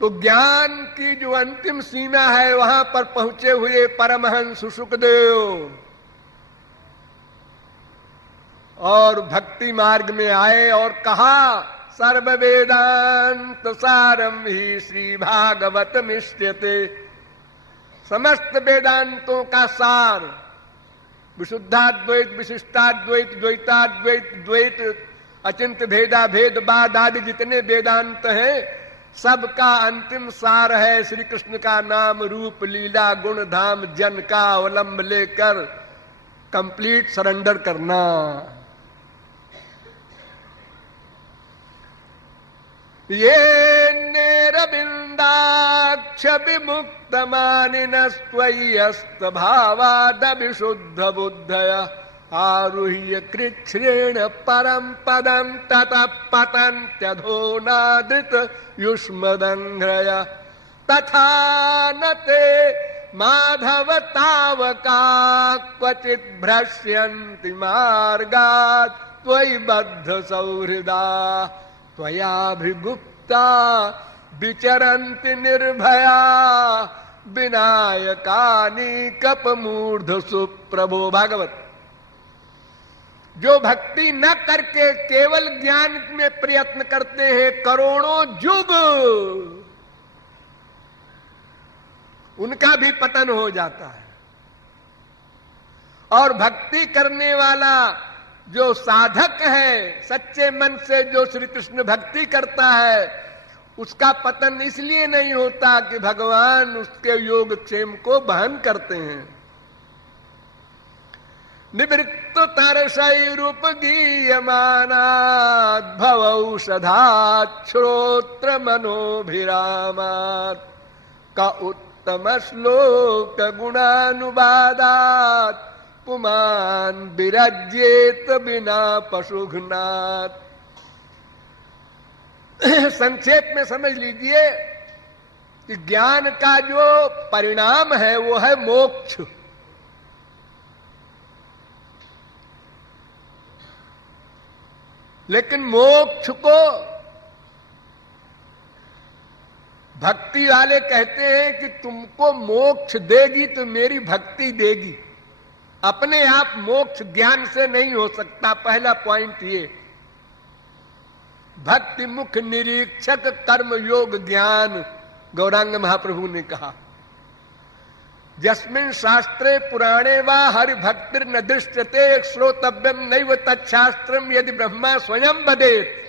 तो ज्ञान की जो अंतिम सीमा है वहां पर पहुंचे हुए परमहंस शुकदेव और भक्ति मार्ग में आए और कहा सर्व वेदांत सारम ही श्री भागवत मिष्यते। समस्त वेदांतों का सार, विशुद्धाद्वैत, विशिष्टाद्वैत, द्वैताद्वैत, द्वैत, अचिंत्य भेदा भेदवाद आदि जितने वेदांत हैं, सबका अंतिम सार है श्री कृष्ण का नाम रूप लीला गुण धाम जन का अवलंब लेकर कंप्लीट सरेंडर करना। ये नेरबिंदाक्ष विमुक्त मानिनस्त्वय्यस्त भावाद विशुद्ध बुद्धय आरुह्य कृच्छ्रेण परम पदम ततः पतन्त्यधोनादृत युष्मदंघ्रय तथा न ते माधव तावका क्वचित् भ्रश्यन्ति मार्गात् त्वयि बद्ध सौहृदा त्वयाभिगुप्ता विचरन्ति निर्भया विनायकानि कपमूर्ध सुप्रभो। भागवत। जो भक्ति न करके केवल ज्ञान में प्रयत्न करते हैं करोड़ों युग, उनका भी पतन हो जाता है। और भक्ति करने वाला जो साधक है, सच्चे मन से जो श्री कृष्ण भक्ति करता है, उसका पतन इसलिए नहीं होता कि भगवान उसके योगक्षेम को वहन करते हैं। निवृत्त तरसैरूप गीयमानात् भवौषधात् श्रोत्र मनोभिरामात् का उत्तम श्लोक गुणानुवादात् पुमान विरज्येत बिना पशुघ्नात्। संक्षेप में समझ लीजिए कि ज्ञान का जो परिणाम है वो है मोक्ष। लेकिन मोक्ष को भक्ति वाले कहते हैं कि तुमको मोक्ष देगी तो मेरी भक्ति देगी। अपने आप मोक्ष ज्ञान से नहीं हो सकता। पहला पॉइंट ये। भक्ति मुख निरीक्षक कर्म योग ज्ञान, गौरांग महाप्रभु ने कहा। जस्मिन् शास्त्रे पुराणे वा हरि भक्तिर न दृश्यते श्रोतव्यम नैव तच्छास्त्रम यदि ब्रह्मा स्वयं वदेत।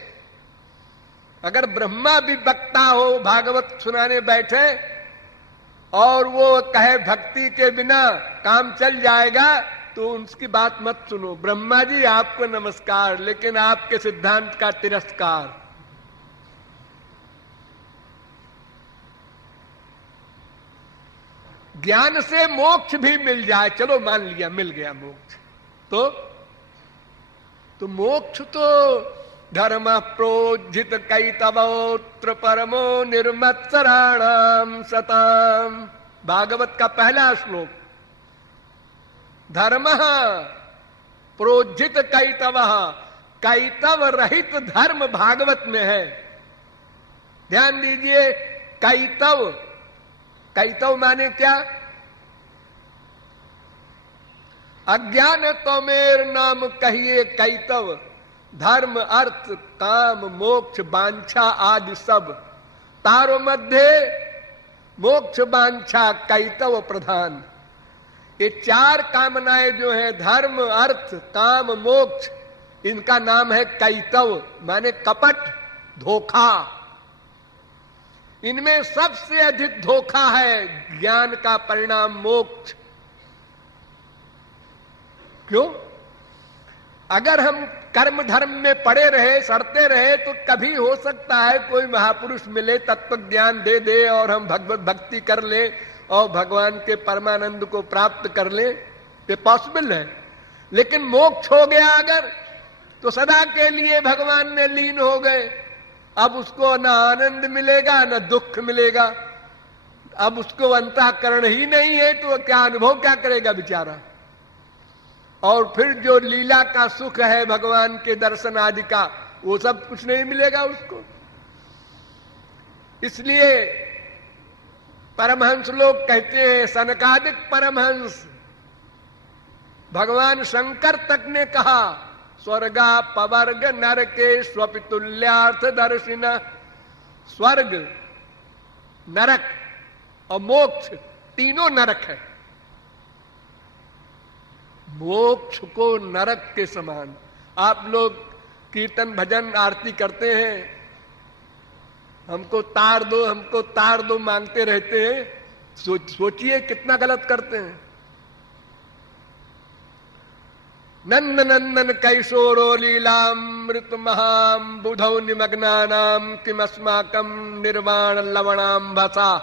अगर ब्रह्मा भी वक्ता हो, भागवत सुनाने बैठे और वो कहे भक्ति के बिना काम चल जाएगा, तो उसकी बात मत सुनो। ब्रह्मा जी आपको नमस्कार, लेकिन आपके सिद्धांत का तिरस्कार। ज्ञान से मोक्ष भी मिल जाए, चलो मान लिया मिल गया मोक्ष, तो मोक्ष तो धर्म प्रोज्झित कैतवोत्र परमो निर्मत्सराणाम सताम। भागवत का पहला श्लोक। धर्म प्रोज्झित कैतव, कैतव रहित धर्म भागवत में है। ध्यान दीजिए। कैतव, कैतव माने क्या? अज्ञान तोमेर नाम कहिए कैतव, धर्म अर्थ काम मोक्ष वांछा आदि सब, तारो मध्य मोक्ष वांछा कैतव प्रधान। ये चार कामनाएं जो है, धर्म अर्थ काम मोक्ष, इनका नाम है कैतव, माने कपट, धोखा। इनमें सबसे अधिक धोखा है ज्ञान का परिणाम मोक्ष। क्यों? अगर हम कर्म धर्म में पड़े रहे, सड़ते रहे, तो कभी हो सकता है कोई महापुरुष मिले, तत्व ज्ञान दे दे और हम भगवत भक्ति कर ले और भगवान के परमानंद को प्राप्त कर ले। ये पॉसिबल है। लेकिन मोक्ष हो गया अगर, तो सदा के लिए भगवान में लीन हो गए। अब उसको न आनंद मिलेगा न दुख मिलेगा। अब उसको अंतःकरण ही नहीं है तो क्या अनुभव क्या करेगा बेचारा। और फिर जो लीला का सुख है भगवान के दर्शन आदि का, वो सब कुछ नहीं मिलेगा उसको। इसलिए परमहंस लोग कहते हैं, सनकादिक परमहंस, भगवान शंकर तक ने कहा, स्वर्गा पवर्ग नरके स्वपितुल्यार्थ दर्शिन। स्वर्ग, नरक और मोक्ष तीनों नरक है। मोक्ष को नरक के समान। आप लोग कीर्तन भजन आरती करते हैं, हमको तार दो हमको तार दो मांगते रहते हैं। सोचिए कितना गलत करते हैं। नंद नंदन कैशोरो लीलामृत महाम बुधौ निमग्नानाम किमस्माकम निर्वाण लवणाम भसा।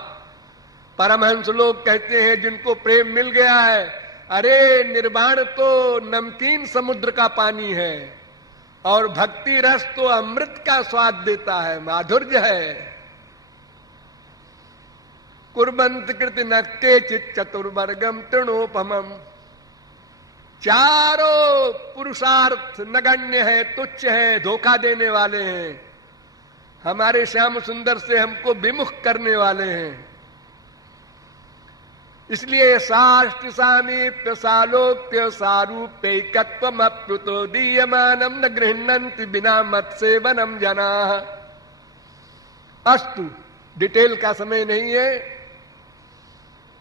परमहंस लोग कहते हैं जिनको प्रेम मिल गया है, अरे निर्वाण तो नमकीन समुद्र का पानी है और भक्ति रस तो अमृत का स्वाद देता है, माधुर्य है। कुर्बंत कृति नक्के चित चतुर्वर्गम तृणोपमम। चारों पुरुषार्थ नगण्य है, तुच्छ है, धोखा देने वाले हैं, हमारे श्याम सुंदर से हमको विमुख करने वाले हैं। इसलिए साष्ट सामीप्य सालोक्य सारूप्यकत्वम अप्युतो दीयमानम न गृह्णन्ति बिना मत सेवनम जना। अस्तु, डिटेल का समय नहीं है।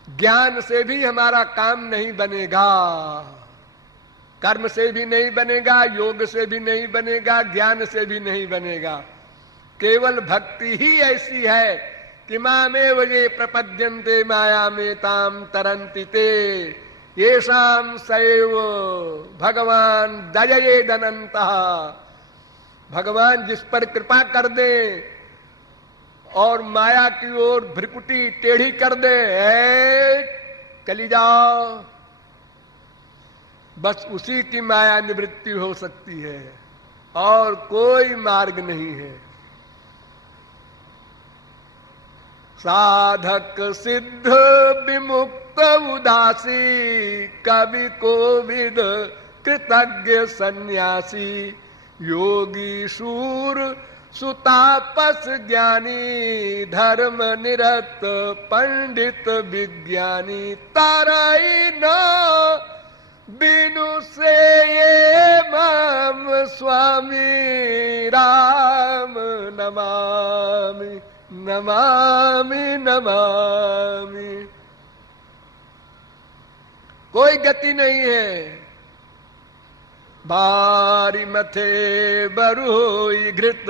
ज्ञान से भी हमारा काम नहीं बनेगा, कर्म से भी नहीं बनेगा, योग से भी नहीं बनेगा, ज्ञान से भी नहीं बनेगा। केवल भक्ति ही ऐसी है कि मामेव ये प्रपद्यन्ते माया में ताम तरन्ति ते येषाम सैव भगवान दययेदनन्तः। भगवान जिस पर कृपा कर दे और माया की ओर भ्रिकुटी टेढ़ी कर दे, चली जाओ, बस उसी की माया निवृत्ति हो सकती है और कोई मार्ग नहीं है। साधक सिद्ध विमुक्त उदासी कवि कोविद कृतज्ञ सन्यासी योगी शूर सुतापस ज्ञानी धर्म निरत पंडित विज्ञानी ताराई न बिनु से ये माम स्वामी राम नमामि नमामि नमामि। कोई गति नहीं है। बारी मथे बरु होई घृत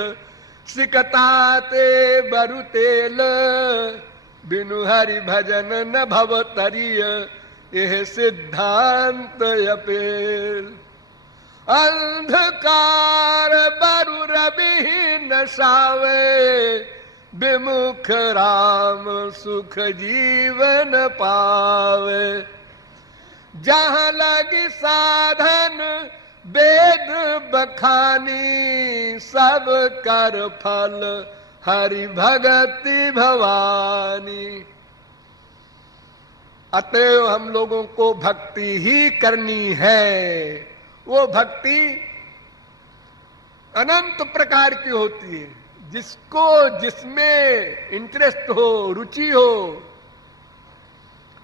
सिकताते बरु तेल बिनु हरि भजन न भव तरिय यह सिद्धांत अपेल। अंधकार बरु रवि न सावे विमुख राम सुख जीवन पावे। जहां लगी साधन वेद बखानी सब कर फल हरि भगति भवानी। अतएव हम लोगों को भक्ति ही करनी है। वो भक्ति अनंत प्रकार की होती है, जिसको जिसमें इंटरेस्ट हो, रुचि हो।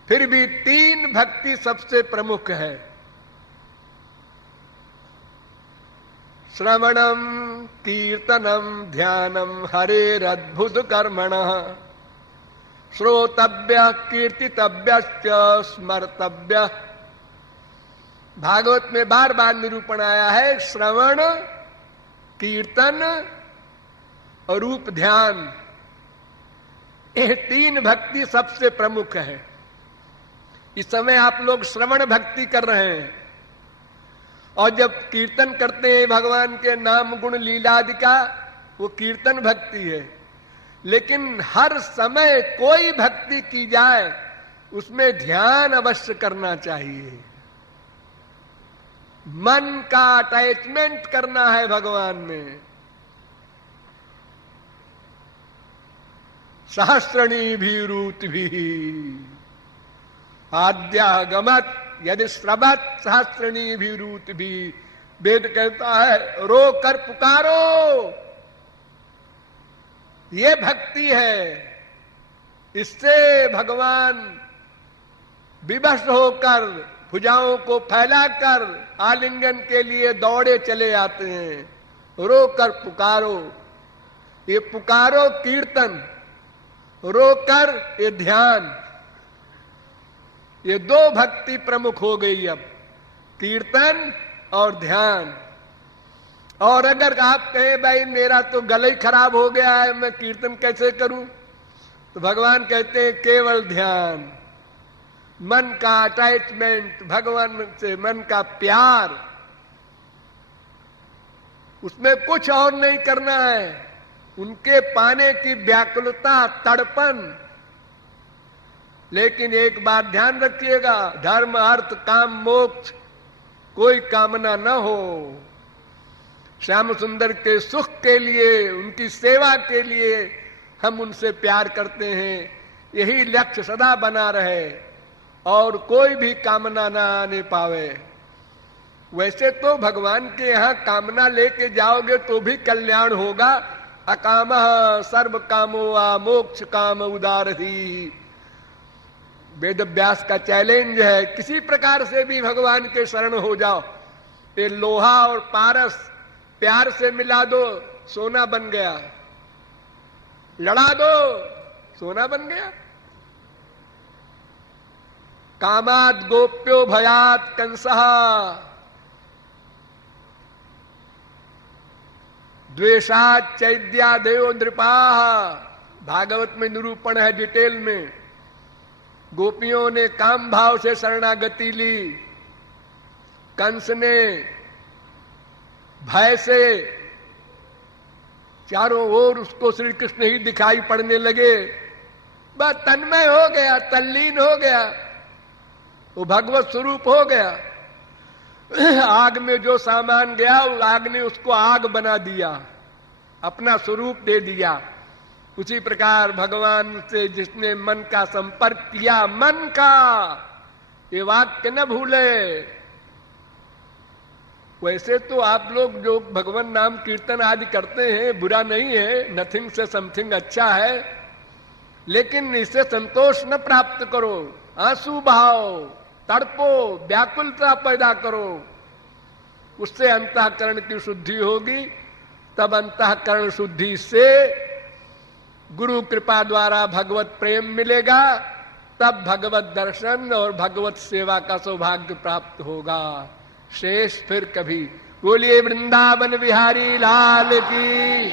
फिर भी तीन भक्ति सबसे प्रमुख है। श्रवणम कीर्तनम ध्यानम हरेरद्भुत कर्मणः श्रोतव्य कीर्तितव्यश्च स्मर्तव्य। भागवत में बार बार निरूपण आया है, श्रवण कीर्तन और रूप ध्यान, ये तीन भक्ति सबसे प्रमुख है। इस समय आप लोग श्रवण भक्ति कर रहे हैं और जब कीर्तन करते हैं भगवान के नाम गुण लीलादि का, वो कीर्तन भक्ति है। लेकिन हर समय कोई भक्ति की जाए उसमें ध्यान अवश्य करना चाहिए। मन का अटैचमेंट करना है भगवान में। सहस्रणी भीरूत भी आद्यागमत यदि श्रवत सहस्रणी भीरूत भी। वेद कहता है रो कर पुकारो, ये भक्ति है। इससे भगवान विवश होकर भुजाओं को फैलाकर आलिंगन के लिए दौड़े चले आते हैं। रो कर पुकारो, ये पुकारो कीर्तन, रो कर ये ध्यान, ये दो भक्ति प्रमुख हो गई अब, कीर्तन और ध्यान। और अगर आप कहें भाई मेरा तो गला ही खराब हो गया है, मैं कीर्तन कैसे करूं, तो भगवान कहते हैं केवल ध्यान, मन का अटैचमेंट भगवान से, मन का प्यार, उसमें कुछ और नहीं करना है। उनके पाने की व्याकुलता, तड़पन। लेकिन एक बात ध्यान रखिएगा, धर्म अर्थ काम मोक्ष कोई कामना न हो। श्याम सुंदर के सुख के लिए, उनकी सेवा के लिए हम उनसे प्यार करते हैं। यही लक्ष्य सदा बना रहे और कोई भी कामना ना आने पावे। वैसे तो भगवान के यहाँ कामना लेके जाओगे तो भी कल्याण होगा। अकामः सर्व कामो आ मोक्ष काम उदारही, वेद व्यास का चैलेंज है। किसी प्रकार से भी भगवान के शरण हो जाओ। ये लोहा और पारस प्यार से मिला दो, सोना बन गया। लड़ा दो, सोना बन गया। कामाद गोप्यो भयात कंसः, द्वेषात चैद्या देव नृपाः। भागवत में निरूपण है डिटेल में। गोपियों ने काम भाव से शरणागति ली, कंस ने भय से चारों ओर उसको श्री कृष्ण ही दिखाई पड़ने लगे। बस तन्मय हो गया, तल्लीन हो गया, वो भगवत स्वरूप हो गया। आग में जो सामान गया, उस आग ने उसको आग बना दिया, अपना स्वरूप दे दिया। उसी प्रकार भगवान से जिसने मन का संपर्क किया, मन का, ये वाक्य न भूले। वैसे तो आप लोग जो भगवान नाम कीर्तन आदि करते हैं बुरा नहीं है, नथिंग से समथिंग अच्छा है, लेकिन इससे संतोष न प्राप्त करो। आंसू बहाओ, तड़पो, व्याकुलता पैदा करो, उससे अंतःकरण की शुद्धि होगी। तब अंतःकरण शुद्धि से गुरु कृपा द्वारा भगवत प्रेम मिलेगा, तब भगवत दर्शन और भगवत सेवा का सौभाग्य प्राप्त होगा। शेष फिर कभी। बोलिए वृंदावन बिहारी लाल की।